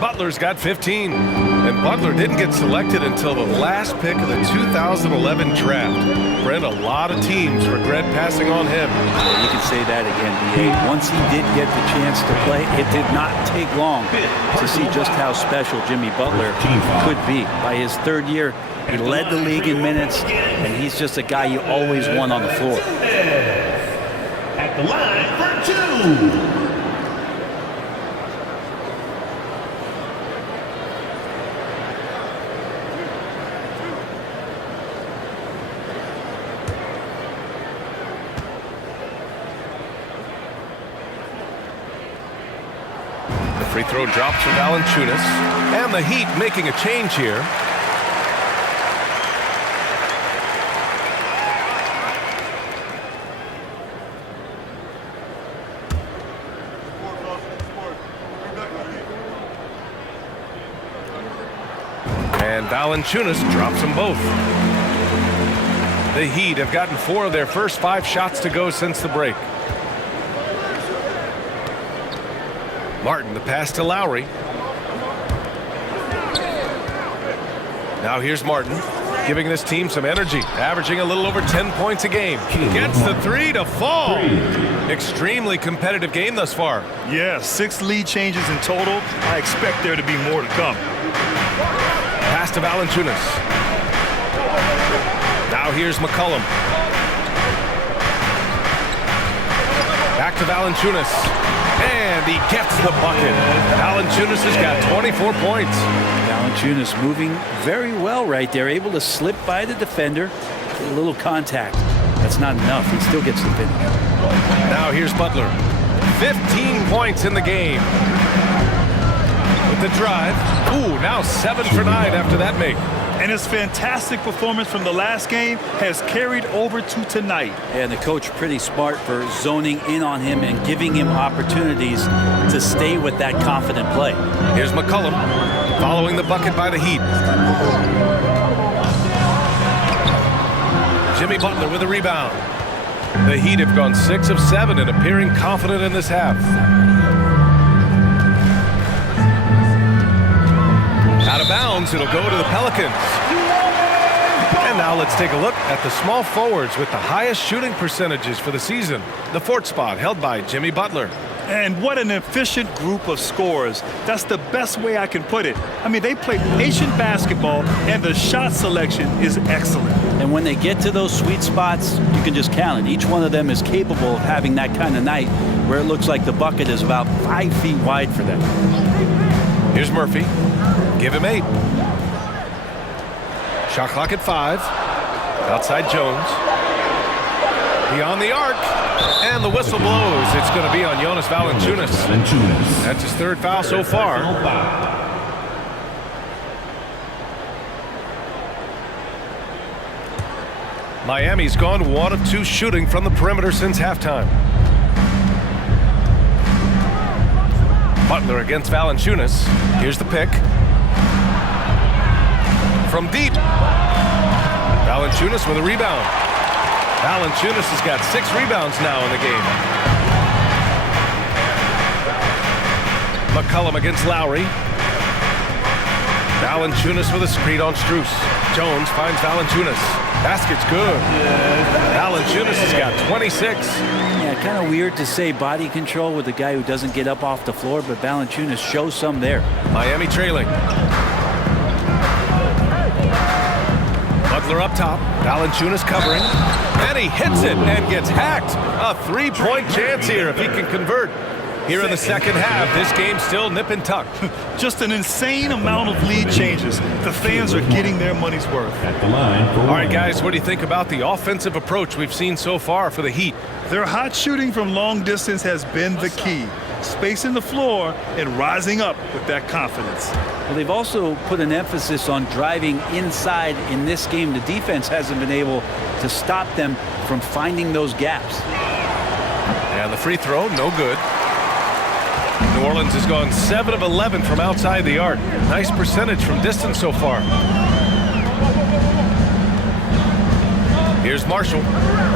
Butler's got 15. And Butler didn't get selected until the last pick of the 2011 draft. Brent, a lot of teams regret passing on him. You can say that again, B.A. Once he did get the chance to play, it did not take long to see just how special Jimmy Butler could be. By his third year, he led the league in minutes, and he's just a guy you always want on the floor. At the line for 2. The free throw drops for Valanciunas, and the Heat making a change here. And Valanciunas drops them both. The Heat have gotten 4 of their first 5 shots to go since the break. Martin, the pass to Lowry. Now here's Martin, giving this team some energy, averaging a little over 10 points a game. Gets the 3 to fall. Extremely competitive game thus far. Yeah, 6 lead changes in total. I expect there to be more to come. Pass to Valanciunas. Now here's McCollum. Back to Valanciunas. And he gets the bucket. Valanciunas has got 24 points. Valanciunas moving very well right there, able to slip by the defender. A little contact. That's not enough. He still gets the finish. Now here's Butler. 15 points in the game. With the drive. Ooh, now 7 for 9 after that make. And his fantastic performance from the last game has carried over to tonight. And the coach pretty smart for zoning in on him and giving him opportunities to stay with that confident play. Here's McCollum following the bucket by the Heat. Jimmy Butler with a rebound. The Heat have gone 6 of 7 and appearing confident in this half. Out of bounds, it'll go to the Pelicans. And now let's take a look at the small forwards with the highest shooting percentages for the season. The 4th spot held by Jimmy Butler. And what an efficient group of scorers. That's the best way I can put it. I mean, they play patient basketball, and the shot selection is excellent. And when they get to those sweet spots, you can just count it. Each one of them is capable of having that kind of night where it looks like the bucket is about 5 feet wide for them. Here's Murphy. Give him 8. Shot clock at 5. Outside Jones. Beyond the arc. And the whistle blows. It's going to be on Jonas Valanciunas. That's his 3rd foul so far. Miami's gone 1 of 2 shooting from the perimeter since halftime. Butler against Valanciunas. Here's the pick. From deep. Valanciunas with a rebound. Valanciunas has got 6 rebounds now in the game. McCollum against Lowry. Valanciunas with a screen on Strus. Jones finds Valanciunas. Basket's good. Valanciunas has got 26. Yeah, kind of weird to say body control with a guy who doesn't get up off the floor, but Valanciunas shows some there. Miami trailing. Butler up top. Valanciunas covering. And he hits it and gets hacked. A 3-point chance here if he can convert. Here in the second half, this game's still nip and tuck. Just an insane amount of lead changes. The fans are getting their money's worth. At the line for All right, guys, what do you think about the offensive approach we've seen so far for the Heat? Their hot shooting from long distance has been the key. Spacing the floor and rising up with that confidence. Well, they've also put an emphasis on driving inside. In this game, the defense hasn't been able to stop them from finding those gaps. And the free throw, no good. New Orleans has gone 7 of 11 from outside the arc. Nice percentage from distance so far. Here's Marshall.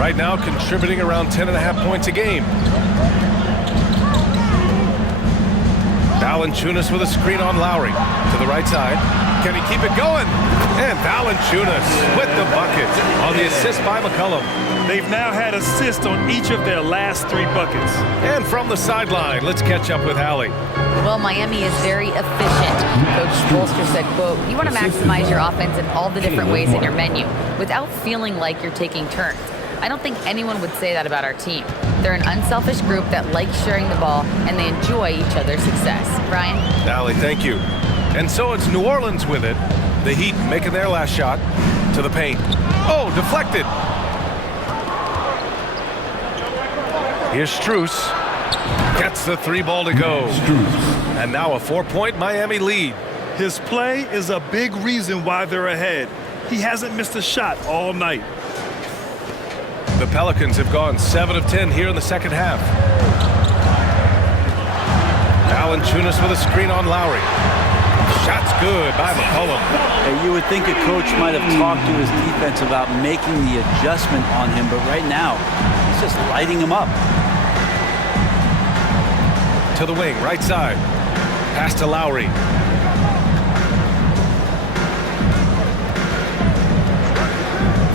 Right now contributing around 10.5 points a game. Valanciunas with a screen on Lowry. To the right side. Can he keep it going? And Valanciunas with the bucket on the assist by McCollum. They've now had assists on each of their last 3 buckets. And from the sideline, let's catch up with Hallie. Well, Miami is very efficient. Coach Bolster said, quote, you want to maximize your offense in all the different ways in your menu without feeling like you're taking turns. I don't think anyone would say that about our team. They're an unselfish group that likes sharing the ball, and they enjoy each other's success. Brian? Hallie, thank you. And so it's New Orleans with it. The Heat making their last shot to the paint. Oh, deflected. Here's Strus. Gets the 3 ball to go. And now a 4-point Miami lead. His play is a big reason why they're ahead. He hasn't missed a shot all night. The Pelicans have gone 7 of 10 here in the second half. Valanciunas with a screen on Lowry. Shot's good by McCollum. You would think a coach might have talked to his defense about making the adjustment on him, but right now, he's just lighting him up. To the wing, right side. Pass to Lowry.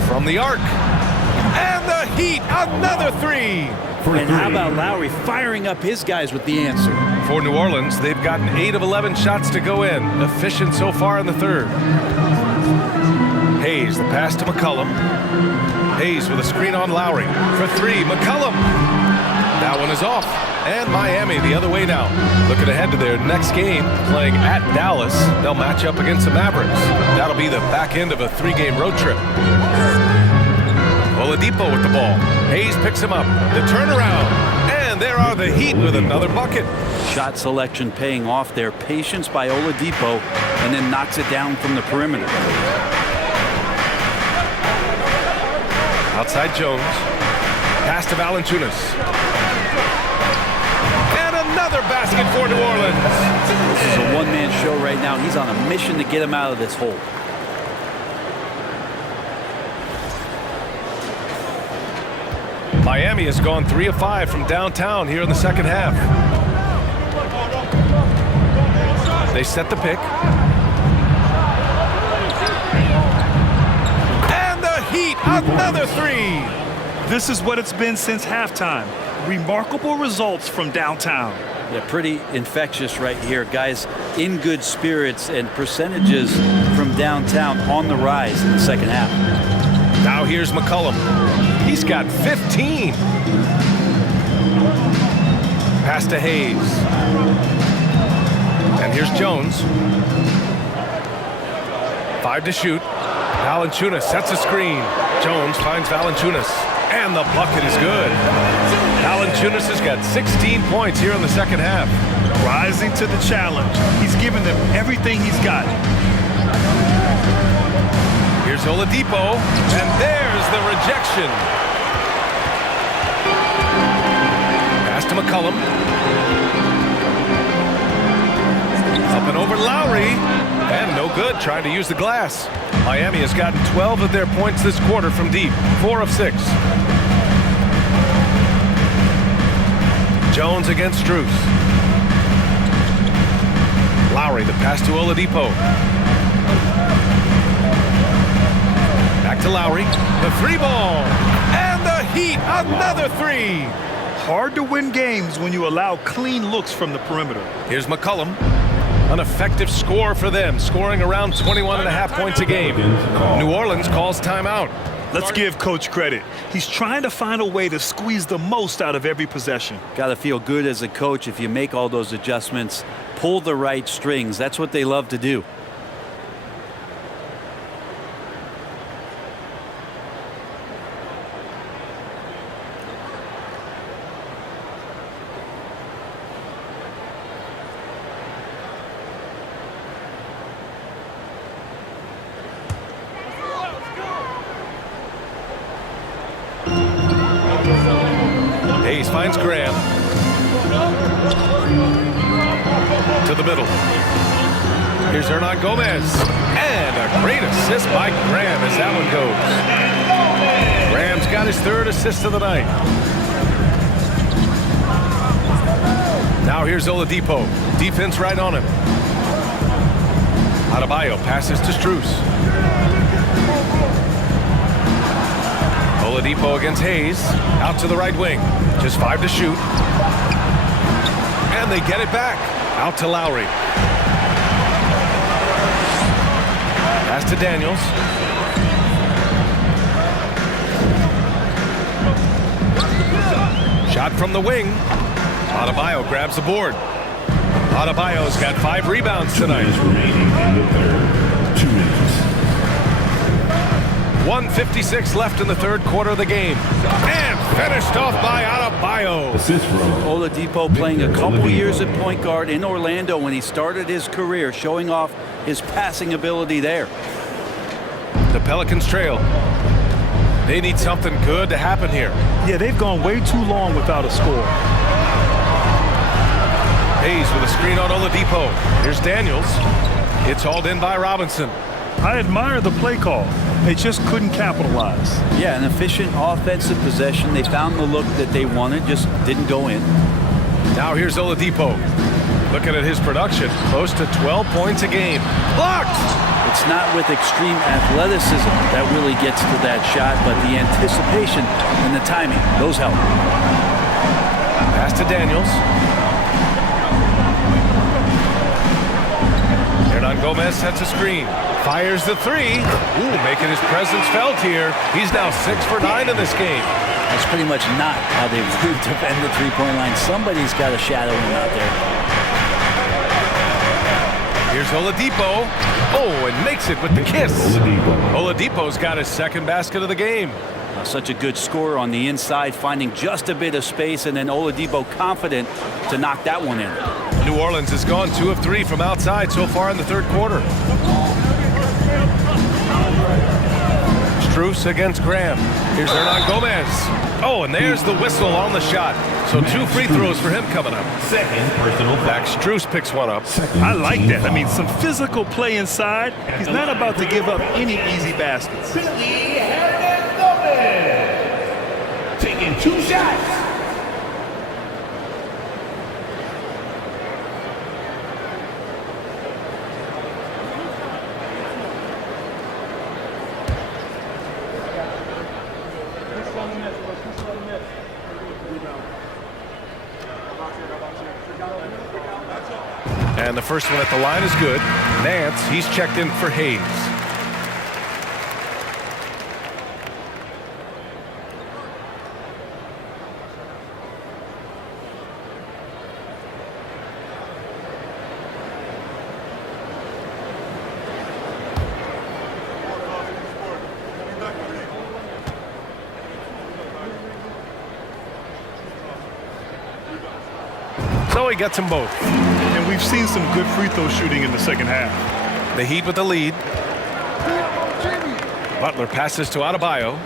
From the arc. And the Heat, another 3. And how about Lowry firing up his guys with the answer? For New Orleans, they've gotten 8 of 11 shots to go in. Efficient so far in the third. Hayes, the pass to McCollum. Hayes with a screen on Lowry. For 3, McCollum. That one is off. And Miami the other way now. Looking ahead to their next game, playing at Dallas. They'll match up against the Mavericks. That'll be the back end of a 3-game road trip. Oladipo with the ball. Hayes picks him up. The turnaround. And there are the Heat with another bucket. Shot selection paying off there. Patience by Oladipo, and then knocks it down from the perimeter. Outside Jones. Pass to Valanciunas. And another basket for New Orleans. This is a one-man show right now. He's on a mission to get him out of this hole. Miami has gone 3 of 5 from downtown here in the second half. They set the pick. And the Heat, another 3. This is what it's been since halftime. Remarkable results from downtown. Yeah, pretty infectious right here. Guys in good spirits, and percentages from downtown on the rise in the second half. Now here's McCollum. He's got 15. Pass to Hayes. And here's Jones. 5 to shoot. Valanciunas sets a screen. Jones finds Valanciunas. And the bucket is good. Valanciunas has got 16 points here in the second half. Rising to the challenge. He's given them everything he's got. Here's Oladipo, and there's the rejection. Pass to McCollum. Up and over Lowry, and no good, trying to use the glass. Miami has gotten 12 of their points this quarter from deep, 4 of 6. Jones against Strus. Lowry, the pass to Oladipo. Back to Lowry, the 3-ball, and the Heat, another 3. Hard to win games when you allow clean looks from the perimeter. Here's McCollum, an effective score for them, scoring around 21.5 points a game. New Orleans calls timeout. Let's give Coach credit. He's trying to find a way to squeeze the most out of every possession. Got to feel good as a coach if you make all those adjustments, pull the right strings. That's what they love to do. Hayes finds Graham. To the middle. Here's Hernan Gomez. And a great assist by Graham as that one goes. Graham's got his 3rd assist of the night. Now here's Oladipo. Defense right on him. Adebayo passes to Strus. Oladipo against Hayes. Out to the right wing. Just 5 to shoot. And they get it back. Out to Lowry. Pass to Daniels. Shot from the wing. Adebayo grabs the board. Adebayo's got 5 rebounds tonight. 2 minutes remaining in the third. 2 minutes. 1:56 left in the third quarter of the game. And finished off by Adebayo. Assist from Oladipo playing a couple years at point guard in Orlando when he started his career, showing off his passing ability there. The Pelicans trail. They need something good to happen here. Yeah, they've gone way too long without a score. Hayes with a screen on Oladipo. Here's Daniels. It's hauled in by Robinson. I admire the play call. They just couldn't capitalize. Yeah, an efficient offensive possession. They found the look that they wanted, just didn't go in. Now here's Oladipo. Looking at his production, close to 12 points a game. Blocked! It's not with extreme athleticism that really gets to that shot, but the anticipation and the timing, those help. Pass to Daniels. Hernan Gomez sets a screen. Fires the three. Ooh, making his presence felt here. He's now 6 for 9 in this game. That's pretty much not how they defend the three-point line. Somebody's got to shadow him out there. Here's Oladipo. Oh, and makes it with the kiss. Oladipo's got his second basket of the game. Such a good scorer on the inside, finding just a bit of space, and then Oladipo confident to knock that one in. New Orleans has gone 2 of 3 from outside so far in the third quarter. Strus against Graham. Here's Hernan Gomez. Oh, and there's the whistle on the shot. So 2 free throws for him coming up. Second personal Back Strus picks one up. I like that. I mean, some physical play inside. He's not about to give up any easy baskets. taking 2 shots. And the first one at the line is good. Nance, he's checked in for Hayes. So he gets them both. And we've seen some good free throw shooting in the second half. The Heat with the lead. Butler passes to Adebayo.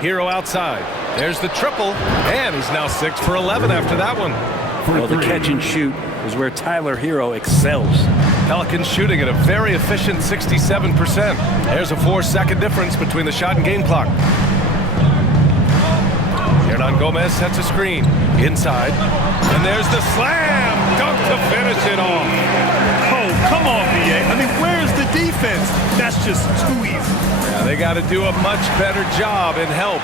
Hero outside. There's the triple, and he's now 6 for 11 after that one. Well, the catch and shoot is where Tyler Hero excels. Pelicans shooting at a very efficient 67%. There's a 4-second difference between the shot and game clock. Hernan Gomez sets a screen inside, and there's the slam dunk to finish it off. Oh, come on, BA. I mean, where's the defense? That's just too easy. Yeah, they got to do a much better job in help.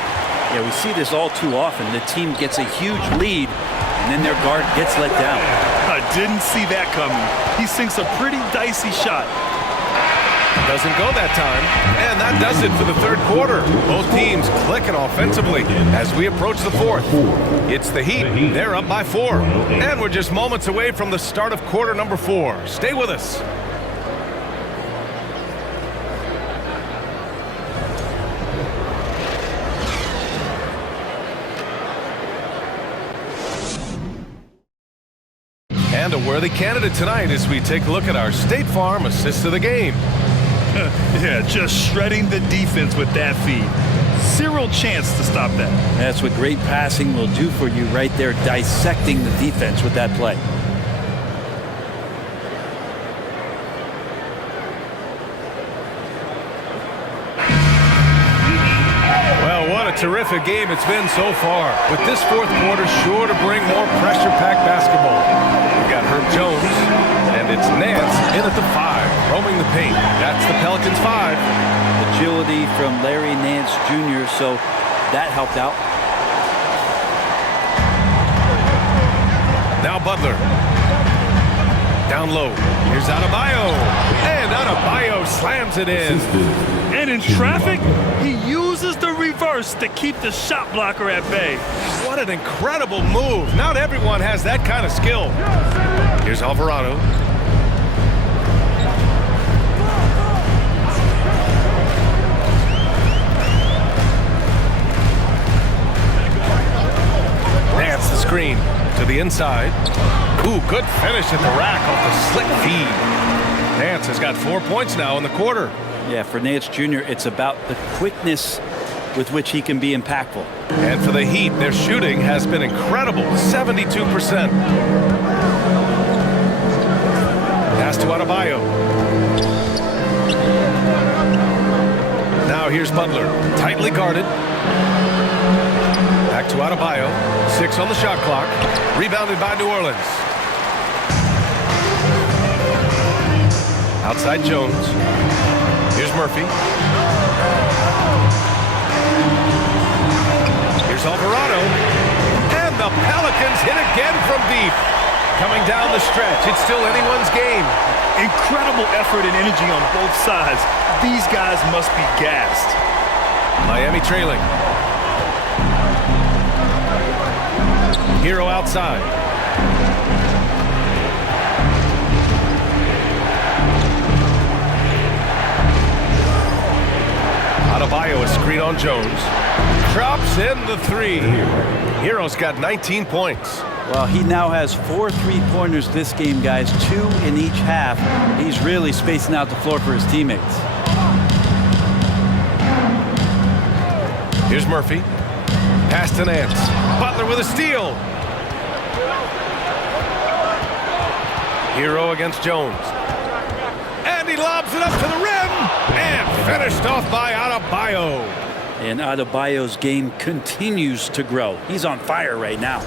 Yeah, we see this all too often. The team gets a huge lead, and then their guard gets let down. I didn't see that coming. He sinks a pretty dicey shot. Doesn't go that time, and that does it for the third quarter. Both teams clicking offensively as we approach the fourth. It's the Heat. They're up by 4, and we're just moments away from the start of quarter number 4. Stay with us. And a worthy candidate tonight as we take a look at our State Farm assist of the game. Yeah, just shredding the defense with that feed. Zero chance to stop that. That's what great passing will do for you right there, dissecting the defense with that play. Well, what a terrific game it's been so far. With this fourth quarter sure to bring more pressure-packed basketball. We've got Herb Jones, and it's Nance in at the 5, roaming the paint. That's the Pelicans 5. Agility from Larry Nance Jr., so that helped out. Now Butler. Down low. Here's Adebayo. And Adebayo slams it in. And in traffic, he uses the reverse to keep the shot blocker at bay. What an incredible move. Not everyone has that kind of skill. Here's Alvarado. Nance the screen to the inside. Ooh, good finish at the rack off the slick feed. Nance has got 4 points now in the quarter. Yeah, for Nance Jr., it's about the quickness with which he can be impactful. And for the Heat, their shooting has been incredible, 72%. Pass to Adebayo. Now here's Butler, tightly guarded. Back to Adebayo, 6 on the shot clock. Rebounded by New Orleans. Outside Jones. Here's Murphy. Here's Alvarado. And the Pelicans hit again from deep. coming down the stretch. It's still anyone's game. Incredible effort and energy on both sides. These guys must be gassed. Miami trailing. Hero outside. Adebayo, a screen on Jones. Drops in the three. Hero's got 19 points. Well, he now has 4 3-pointers this game, guys, 2 in each half. He's really spacing out the floor for his teammates. Here's Murphy. Pass to Nance. Butler with a steal. Hero against Jones. And he lobs it up to the rim. And finished off by Adebayo. And Adebayo's game continues to grow. He's on fire right now.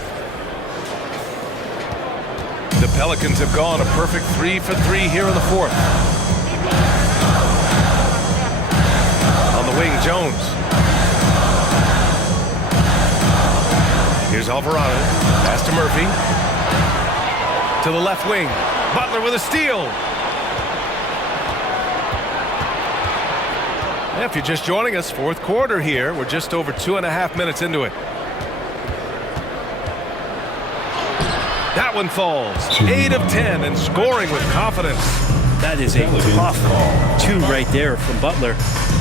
The Pelicans have gone a perfect 3 for 3 here in the fourth. On the wing, Jones. Here's Alvarado. Pass to Murphy. To the left wing. Butler with a steal. If you're just joining us, fourth quarter here. We're just over 2.5 minutes into it. That one falls. 8 of 10 and scoring with confidence. That is a tough 2 right there from Butler.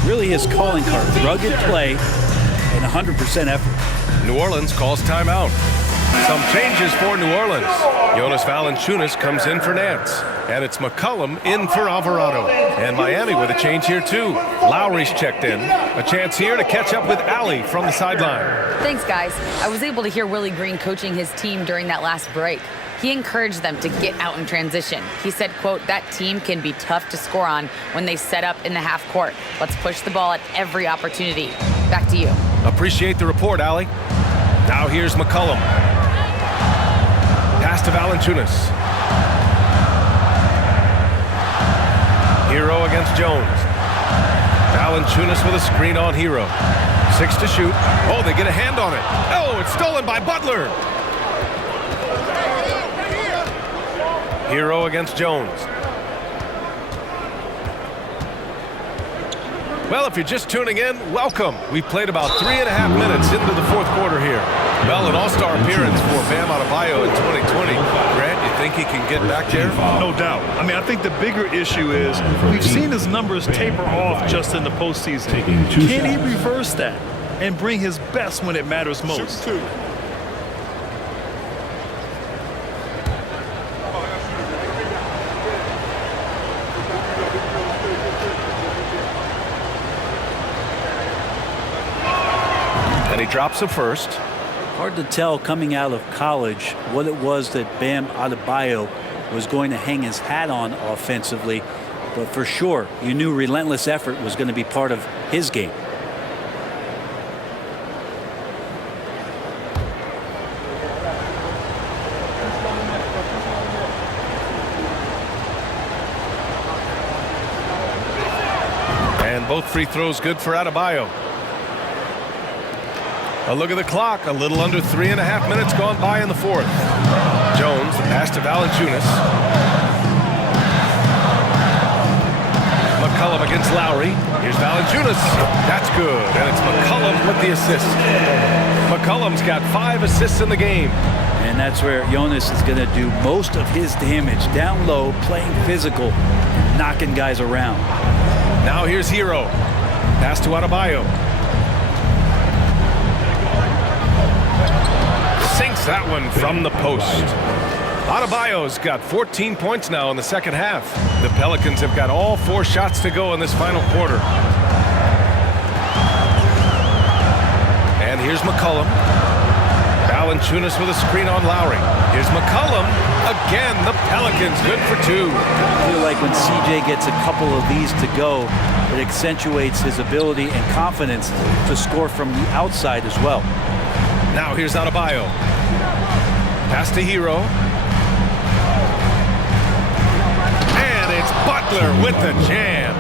Really his calling card. Rugged play and 100% effort. New Orleans calls timeout. Some changes for New Orleans. Jonas Valanciunas comes in for Nance. And it's McCollum in for Alvarado. And Miami with a change here too. Lowry's checked in. A chance here to catch up with Allie from the sideline. Thanks, guys. I was able to hear Willie Green coaching his team during that last break. He encouraged them to get out in transition. He said, quote, that team can be tough to score on when they set up in the half court. Let's push the ball at every opportunity. Back to you. Appreciate the report, Allie. Now here's McCollum. Pass to Valanciunas. Hero against Jones. Valanciunas with a screen on Hero. 6 to shoot. Oh, they get a hand on it. Oh, it's stolen by Butler. Hero against Jones. Well, if you're just tuning in, welcome. We've played about 3.5 minutes into the fourth quarter here. Well, an all-star appearance for Bam Adebayo in 2020. Grant, you think he can get back there? No doubt. I mean, I think the bigger issue is we've seen his numbers taper off just in the postseason. Can he reverse that and bring his best when it matters most? And he drops the first. Hard to tell coming out of college what it was that Bam Adebayo was going to hang his hat on offensively. But for sure, you knew relentless effort was going to be part of his game. And both free throws good for Adebayo. A look at the clock. A little under 3.5 minutes gone by in the fourth. Jones, the pass to Valanciunas. McCollum against Lowry. Here's Valanciunas. That's good. And it's McCollum with the assist. McCollum's got 5 assists in the game. And that's where Jonas is going to do most of his damage. Down low, playing physical, knocking guys around. Now here's Hero. Pass to Adebayo. Sinks that one from the post. Adebayo's got 14 points now in the second half. The Pelicans have got all 4 shots to go in this final quarter. And here's McCollum. Valanciunas with a screen on Lowry. Here's McCollum. Again, the Pelicans good for 2. I feel like when CJ gets a couple of these to go, it accentuates his ability and confidence to score from the outside as well. Now here's Adebayo. Pass to Hero. And it's Butler with the jam.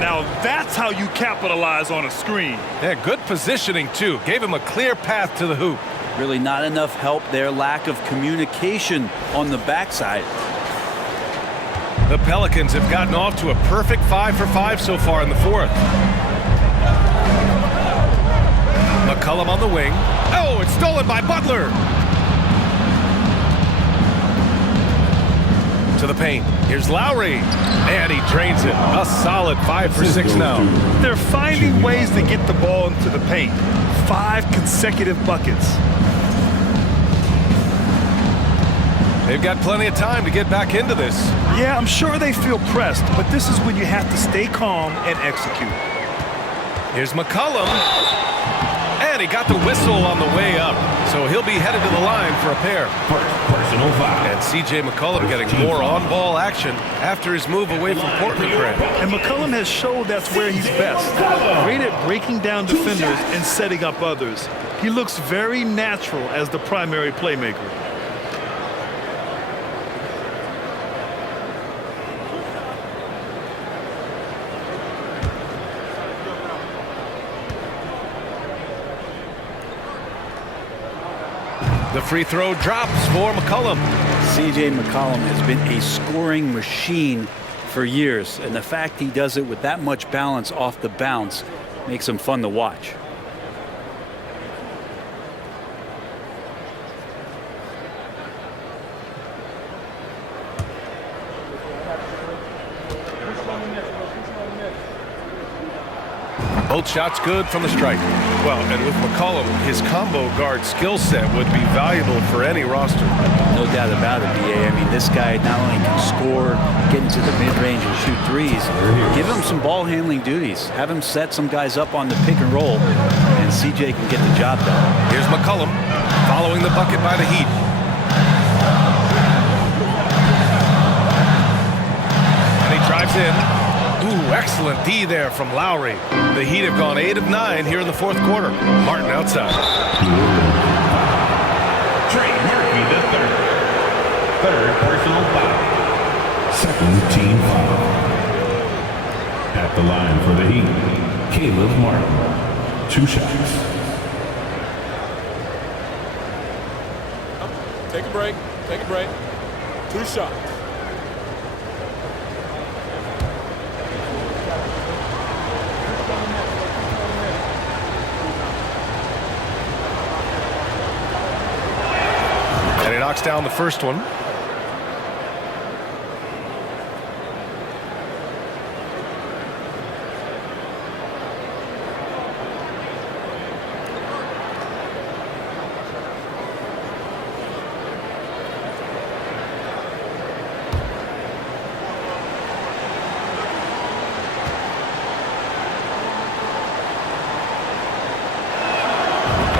Now that's how you capitalize on a screen. Yeah, good positioning too. Gave him a clear path to the hoop. Really not enough help there. Lack of communication on the backside. The Pelicans have gotten off to a perfect 5 for 5 so far in the fourth. McCollum on the wing. Oh, it's stolen by Butler. To the paint. Here's Lowry. And he drains it. A solid 5 for 6 now. They're finding ways to get the ball into the paint. 5 consecutive buckets. They've got plenty of time to get back into this. Yeah, I'm sure they feel pressed, but this is when you have to stay calm and execute. Here's McCollum. And he got the whistle on the way up. So he'll be headed to the line for a pair. Personal foul. And C.J. McCollum getting more on-ball action after his move away from Portland Craig. And McCollum has showed that's where he's best. Great at breaking down defenders and setting up others. He looks very natural as the primary playmaker. The free throw drops for McCollum. C.J. McCollum has been a scoring machine for years, and the fact he does it with that much balance off the bounce makes him fun to watch. Both shots good from the stripe. Well, and with McCollum, his combo guard skill set would be valuable for any roster. No doubt about it, B.A. I mean, this guy not only can score, get into the mid-range and shoot threes, give him some ball handling duties. Have him set some guys up on the pick and roll, and C.J. can get the job done. Here's McCollum following the bucket by the Heat. And he drives in. Ooh, excellent D there from Lowry. The Heat have gone 8 of 9 here in the fourth quarter. Martin outside. Trey Murphy, the third. Third personal foul. Second team foul. At the line for the Heat, Caleb Martin. 2 shots. Take a break. Take a break. 2 shots. And he knocks down the first one.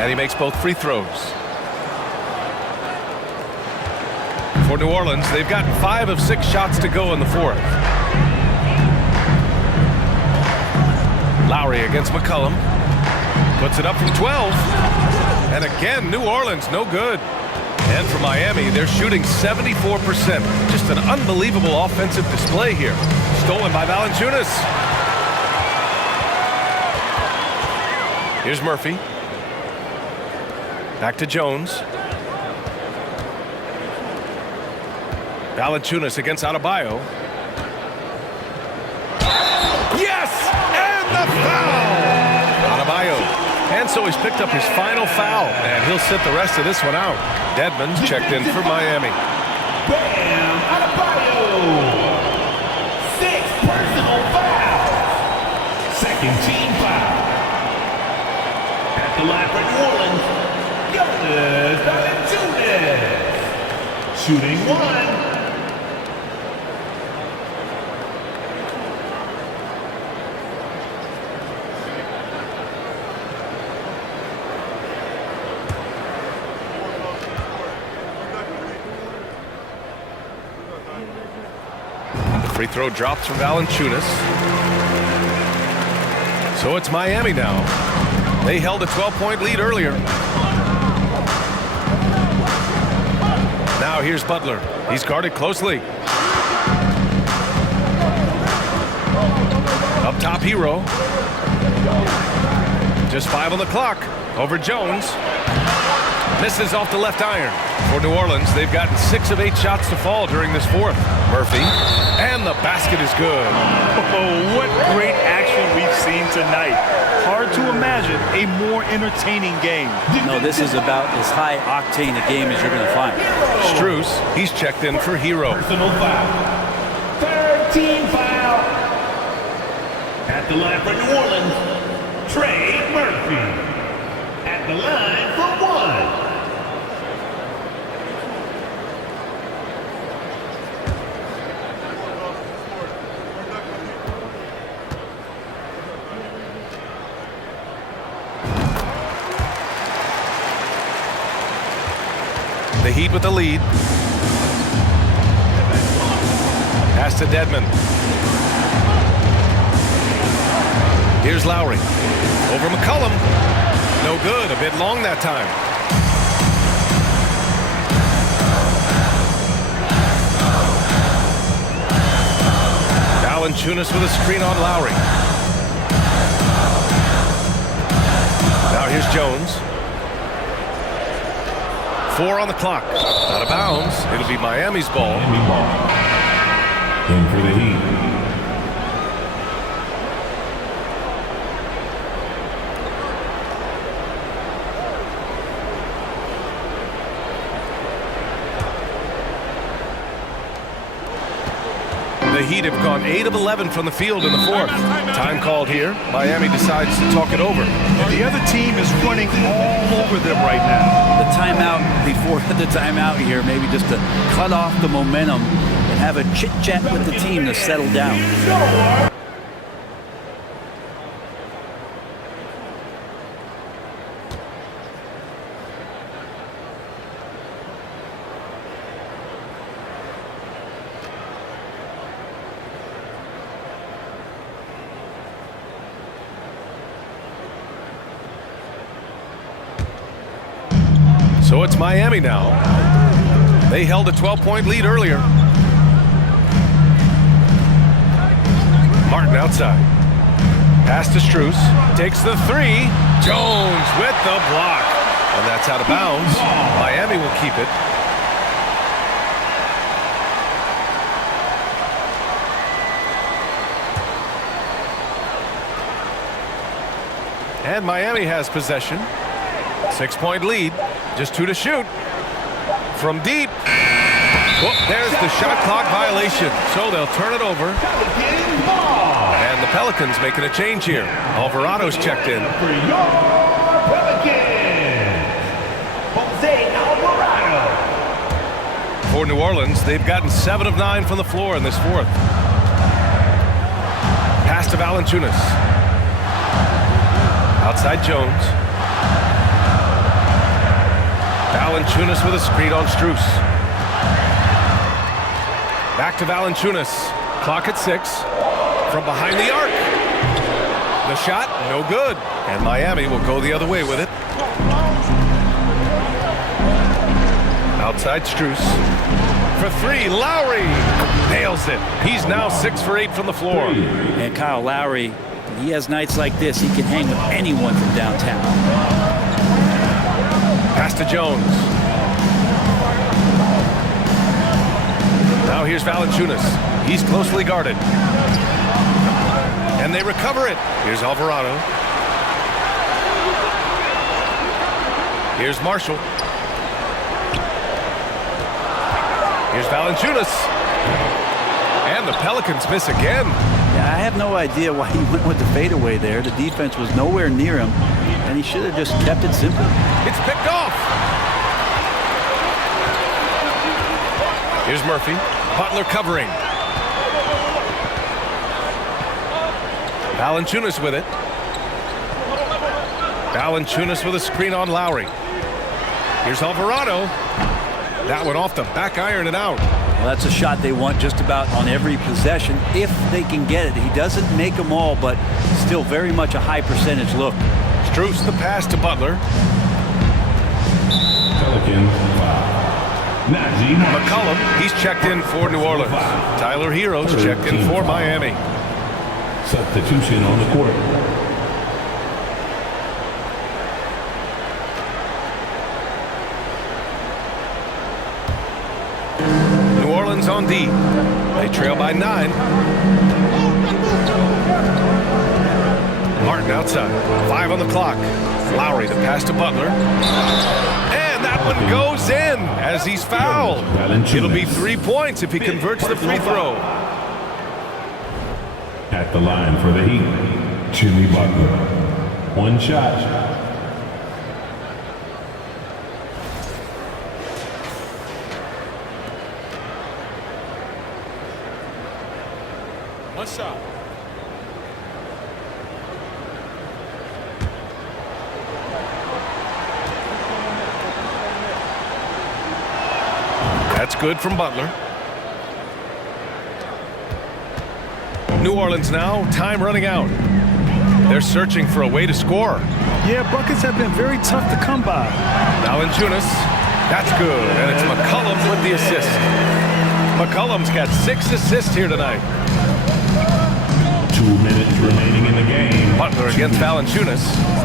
And he makes both free throws. For New Orleans, they've got 5 of 6 shots to go in the fourth. Lowry against McCollum. Puts it up from 12. And again, New Orleans, no good. And for Miami, they're shooting 74%. Just an unbelievable offensive display here. Stolen by Valanciunas. Here's Murphy. Back to Jones. Valanciunas against Adebayo. Yes! And the foul! Adebayo. And so he's picked up his final foul, and he'll sit the rest of this one out. Dedmon's checked in for Miami. Bam! Adebayo! 6 personal fouls. Second team foul. At the line for New Orleans, Jonas Valanciunas. Shooting 1. Free throw drops from Valanciunas. So it's Miami now. They held a 12-point lead earlier. Now here's Butler. He's guarded closely. Up top, Hero. Just 5 on the clock. Over Jones. Misses off the left iron. For New Orleans, they've gotten 6 of 8 shots to fall during this fourth. Murphy, and the basket is good. Oh, what great action we've seen tonight. Hard to imagine a more entertaining game. No, this is about as high octane a game as you're going to find. Strus, he's checked in for Hero. Personal foul. Third team foul. At the line for New Orleans, Trey Murphy. At the line for 1. The Heat with the lead. Pass to Dedmon. Here's Lowry. Over McCollum. No good. A bit long that time. Valanciunas with a screen on Lowry. Now here's Jones. 4 on the clock. Out of bounds. It'll be Miami's ball. Miami ball. In for the Heat. The Heat have gone 8 of 11 from the field in the fourth. Time called here. Miami decides to talk it over. And the other team is running all over them right now. The timeout before the timeout here, maybe just to cut off the momentum and have a chit-chat with the team to settle down. So it's Miami now. They held a 12-point lead earlier. Martin outside. Pass to Strus. Takes the 3. Jones with the block. And that's out of bounds. Miami will keep it. And Miami has possession. 6-point lead. Just 2 to shoot. From deep. Whoop, there's the shot clock violation. So they'll turn it over. And the Pelicans making a change here. Alvarado's checked in. For your Pelicans, Jose Alvarado. For New Orleans, they've gotten 7 of 9 from the floor in this fourth. Pass to Valanciunas. Outside Jones. Valanciunas with a screen on Strus. Back to Valanciunas. Clock at 6. From behind the arc. The shot, no good. And Miami will go the other way with it. Outside Strus. For 3, Lowry nails it. He's now 6 for 8 from the floor. And Kyle Lowry, he has nights like this. He can hang with anyone from downtown. Pass to Jones. Now here's Valanciunas. He's closely guarded. And they recover it. Here's Alvarado. Here's Marshall. Here's Valanciunas. And the Pelicans miss again. Yeah, I have no idea why he went with the fadeaway there. The defense was nowhere near him, and he should have just kept it simple. It's picked off. Here's Murphy. Butler covering. Valanciunas with it. Valanciunas with a screen on Lowry. Here's Alvarado. That one off the back iron and out. Well, that's a shot they want just about on every possession if they can get it. He doesn't make them all, but still very much a high percentage look. Strus the pass to Butler. Pelicans foul. Najee McCollum, he's checked in for New Orleans. Tyler Hero's checked in for Miami. Substitution on the court. on D. They trail by 9. Martin outside. 5 on the clock. Lowry the pass to Butler. And that one goes in as he's fouled. It'll be 3 points if he converts the free throw. At the line for the Heat, Jimmy Butler. 1 shot. One shot. That's good from Butler. New Orleans now, time running out. They're searching for a way to score. Yeah, buckets have been very tough to come by. Valanciunas, that's good, and it's McCollum with the assist. McCollum's got 6 assists here tonight. 2 minutes remaining in the game. Butler against Valanciunas.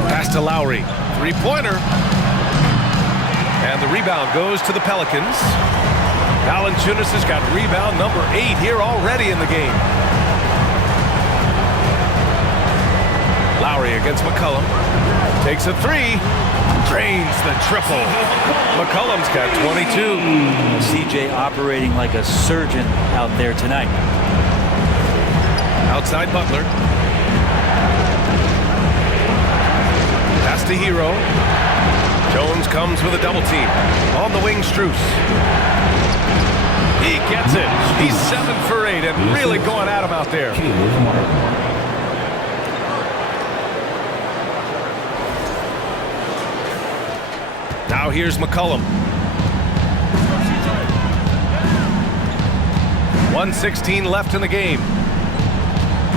Pass to Lowry. 3-pointer. And the rebound goes to the Pelicans. Valanciunas has got rebound number 8 here already in the game. Lowry against McCollum. Takes a 3. Drains the triple. McCollum's got 22. CJ operating like a surgeon out there tonight. Outside Butler. Pass to Hero. Jones comes with a double team. On the wing, Strus. He gets it. He's 7 for 8 and really going at him out there. Now here's McCollum. 1:16 left in the game.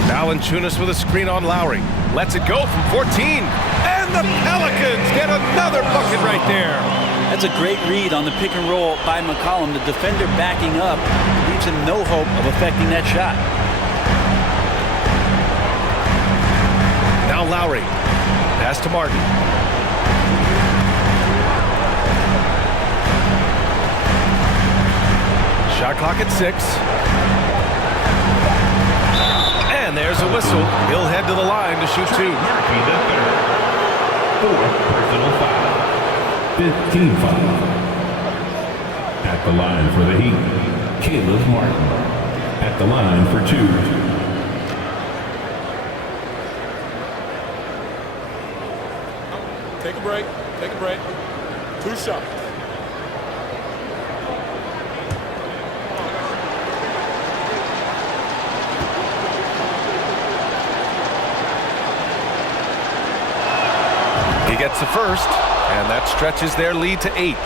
Valanciunas with a screen on Lowry. Lets it go from 14. And the Pelicans get another bucket right there. That's a great read on the pick and roll by McCollum. The defender backing up leaves him no hope of affecting that shot. Now Lowry. Pass to Martin. Shot clock at 6. And there's a whistle. He'll head to the line to shoot 2. 4th personal foul. 15 foul. At the line for the Heat, Caleb Martin. At the line for 2. Take a break. Take a break. 2 shots. He gets the first, and that stretches their lead to 8.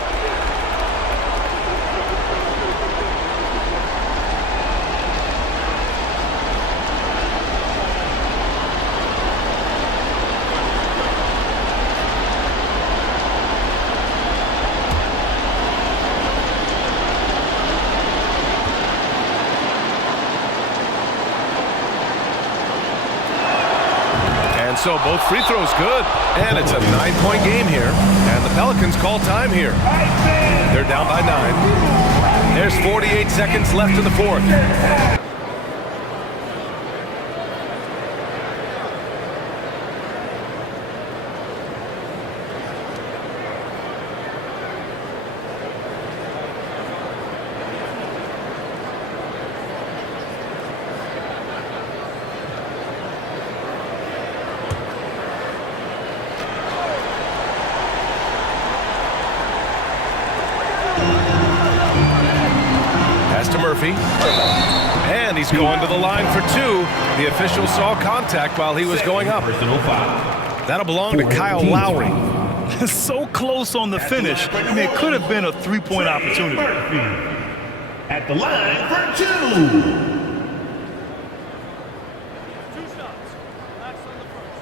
So both free throws good, and it's a 9-point game here, and the Pelicans call time here. They're down by 9. There's 48 seconds left in the 4th. Murphy. And he's going to the line for 2. The official saw contact while he was going up. That'll belong to Kyle Lowry. So close on the finish. I mean, it could have been a 3-point opportunity. At the line for 2. 2 shots. Last on the first.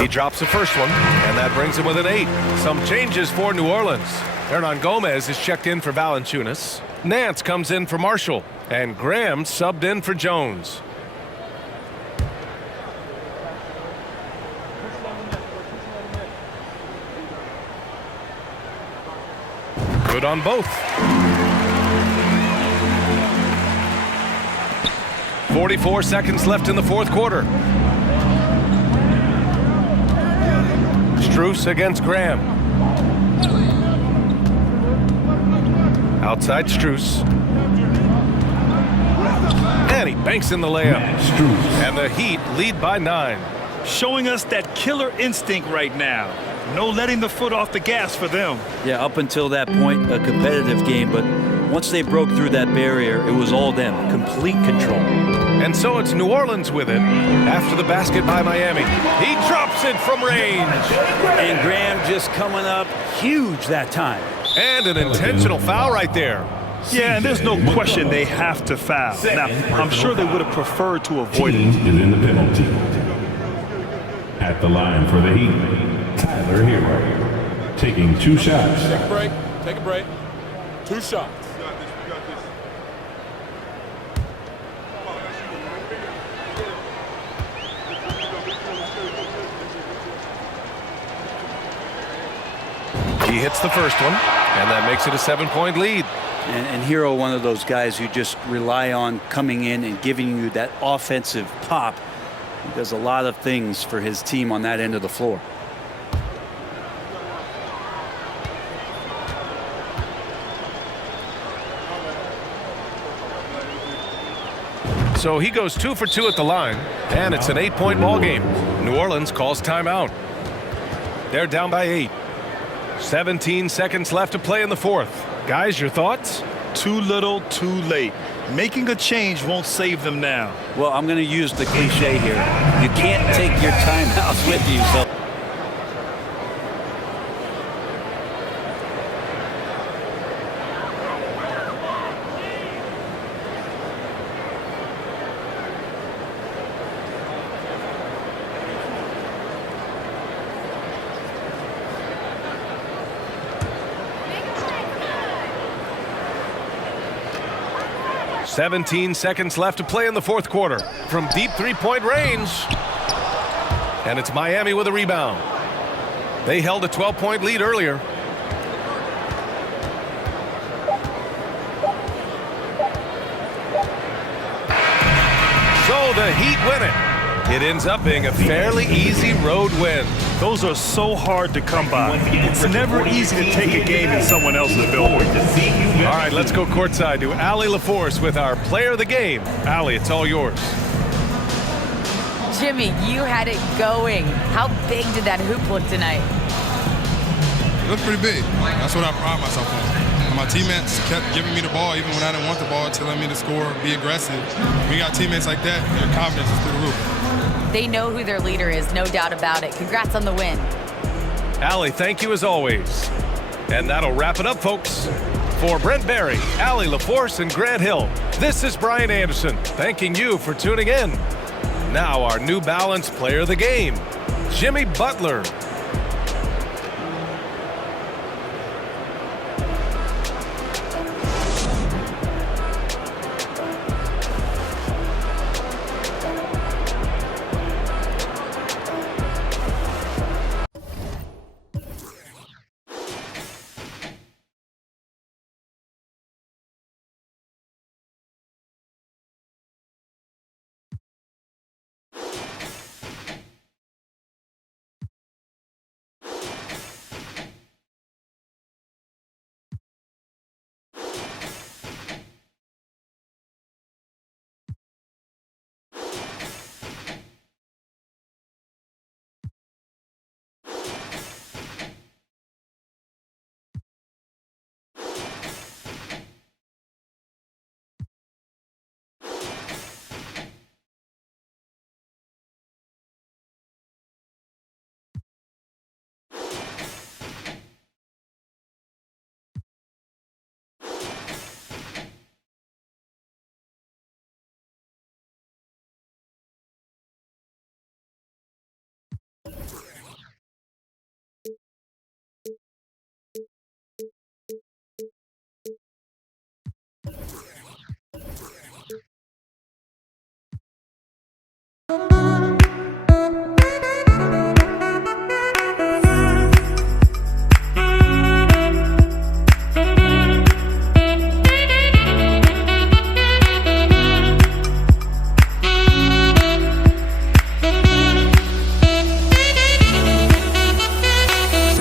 He drops the first one, and that brings him with an 8. Some changes for New Orleans. Hernan Gomez is checked in for Valanciunas. Nance comes in for Marshall, and Graham subbed in for Jones. Good on both. 44 seconds left in the fourth quarter. Strus against Graham. Outside Strus. And he banks in the layup. And the Heat lead by 9. Showing us that killer instinct right now. No letting the foot off the gas for them. Yeah, up until that point, a competitive game, but once they broke through that barrier, it was all them. Complete control. And so it's New Orleans with it after the basket by Miami. He drops it from range. And Graham just coming up huge that time. And an intentional foul right there. Yeah, and there's no question they have to foul. Now, I'm sure they would have preferred to avoid Team it. is in the penalty. At the line for the Heat, Tyler Hero, taking 2 shots. Take a break. Take a break. 2 shots. He hits the first one, and that makes it a 7-point lead. And Hero, one of those guys you just rely on coming in and giving you that offensive pop. He does a lot of things for his team on that end of the floor. So he goes 2 for 2 at the line, and it's an 8-point ball game. New Orleans calls timeout. They're down by 8. 17 seconds left to play in the fourth. Guys, your thoughts? Too little, too late. Making a change won't save them now. Well, I'm going to use the cliche here. You can't take your timeouts with you. So. "17 seconds left to play in the fourth quarter from deep three-point range. And it's Miami with a rebound. They held a 12-point lead earlier. So the Heat win it. It ends up being a fairly easy road win. Those are so hard to come by. It's never easy to take a game in someone else's building. All right, let's go courtside to Allie LaForce with our player of the game. Allie, it's all yours. Jimmy, you had it going. How big did that hoop look tonight? It looked pretty big. That's what I pride myself on. My teammates kept giving me the ball even when I didn't want the ball, telling me to score, be aggressive. We got teammates like that, their confidence is through the roof. They know who their leader is, no doubt about it. Congrats on the win. Allie, thank you as always. And that'll wrap it up, folks. For Brent Barry, Allie LaForce, and Grant Hill, this is Brian Anderson, thanking you for tuning in. Now our New Balance player of the game, Jimmy Butler.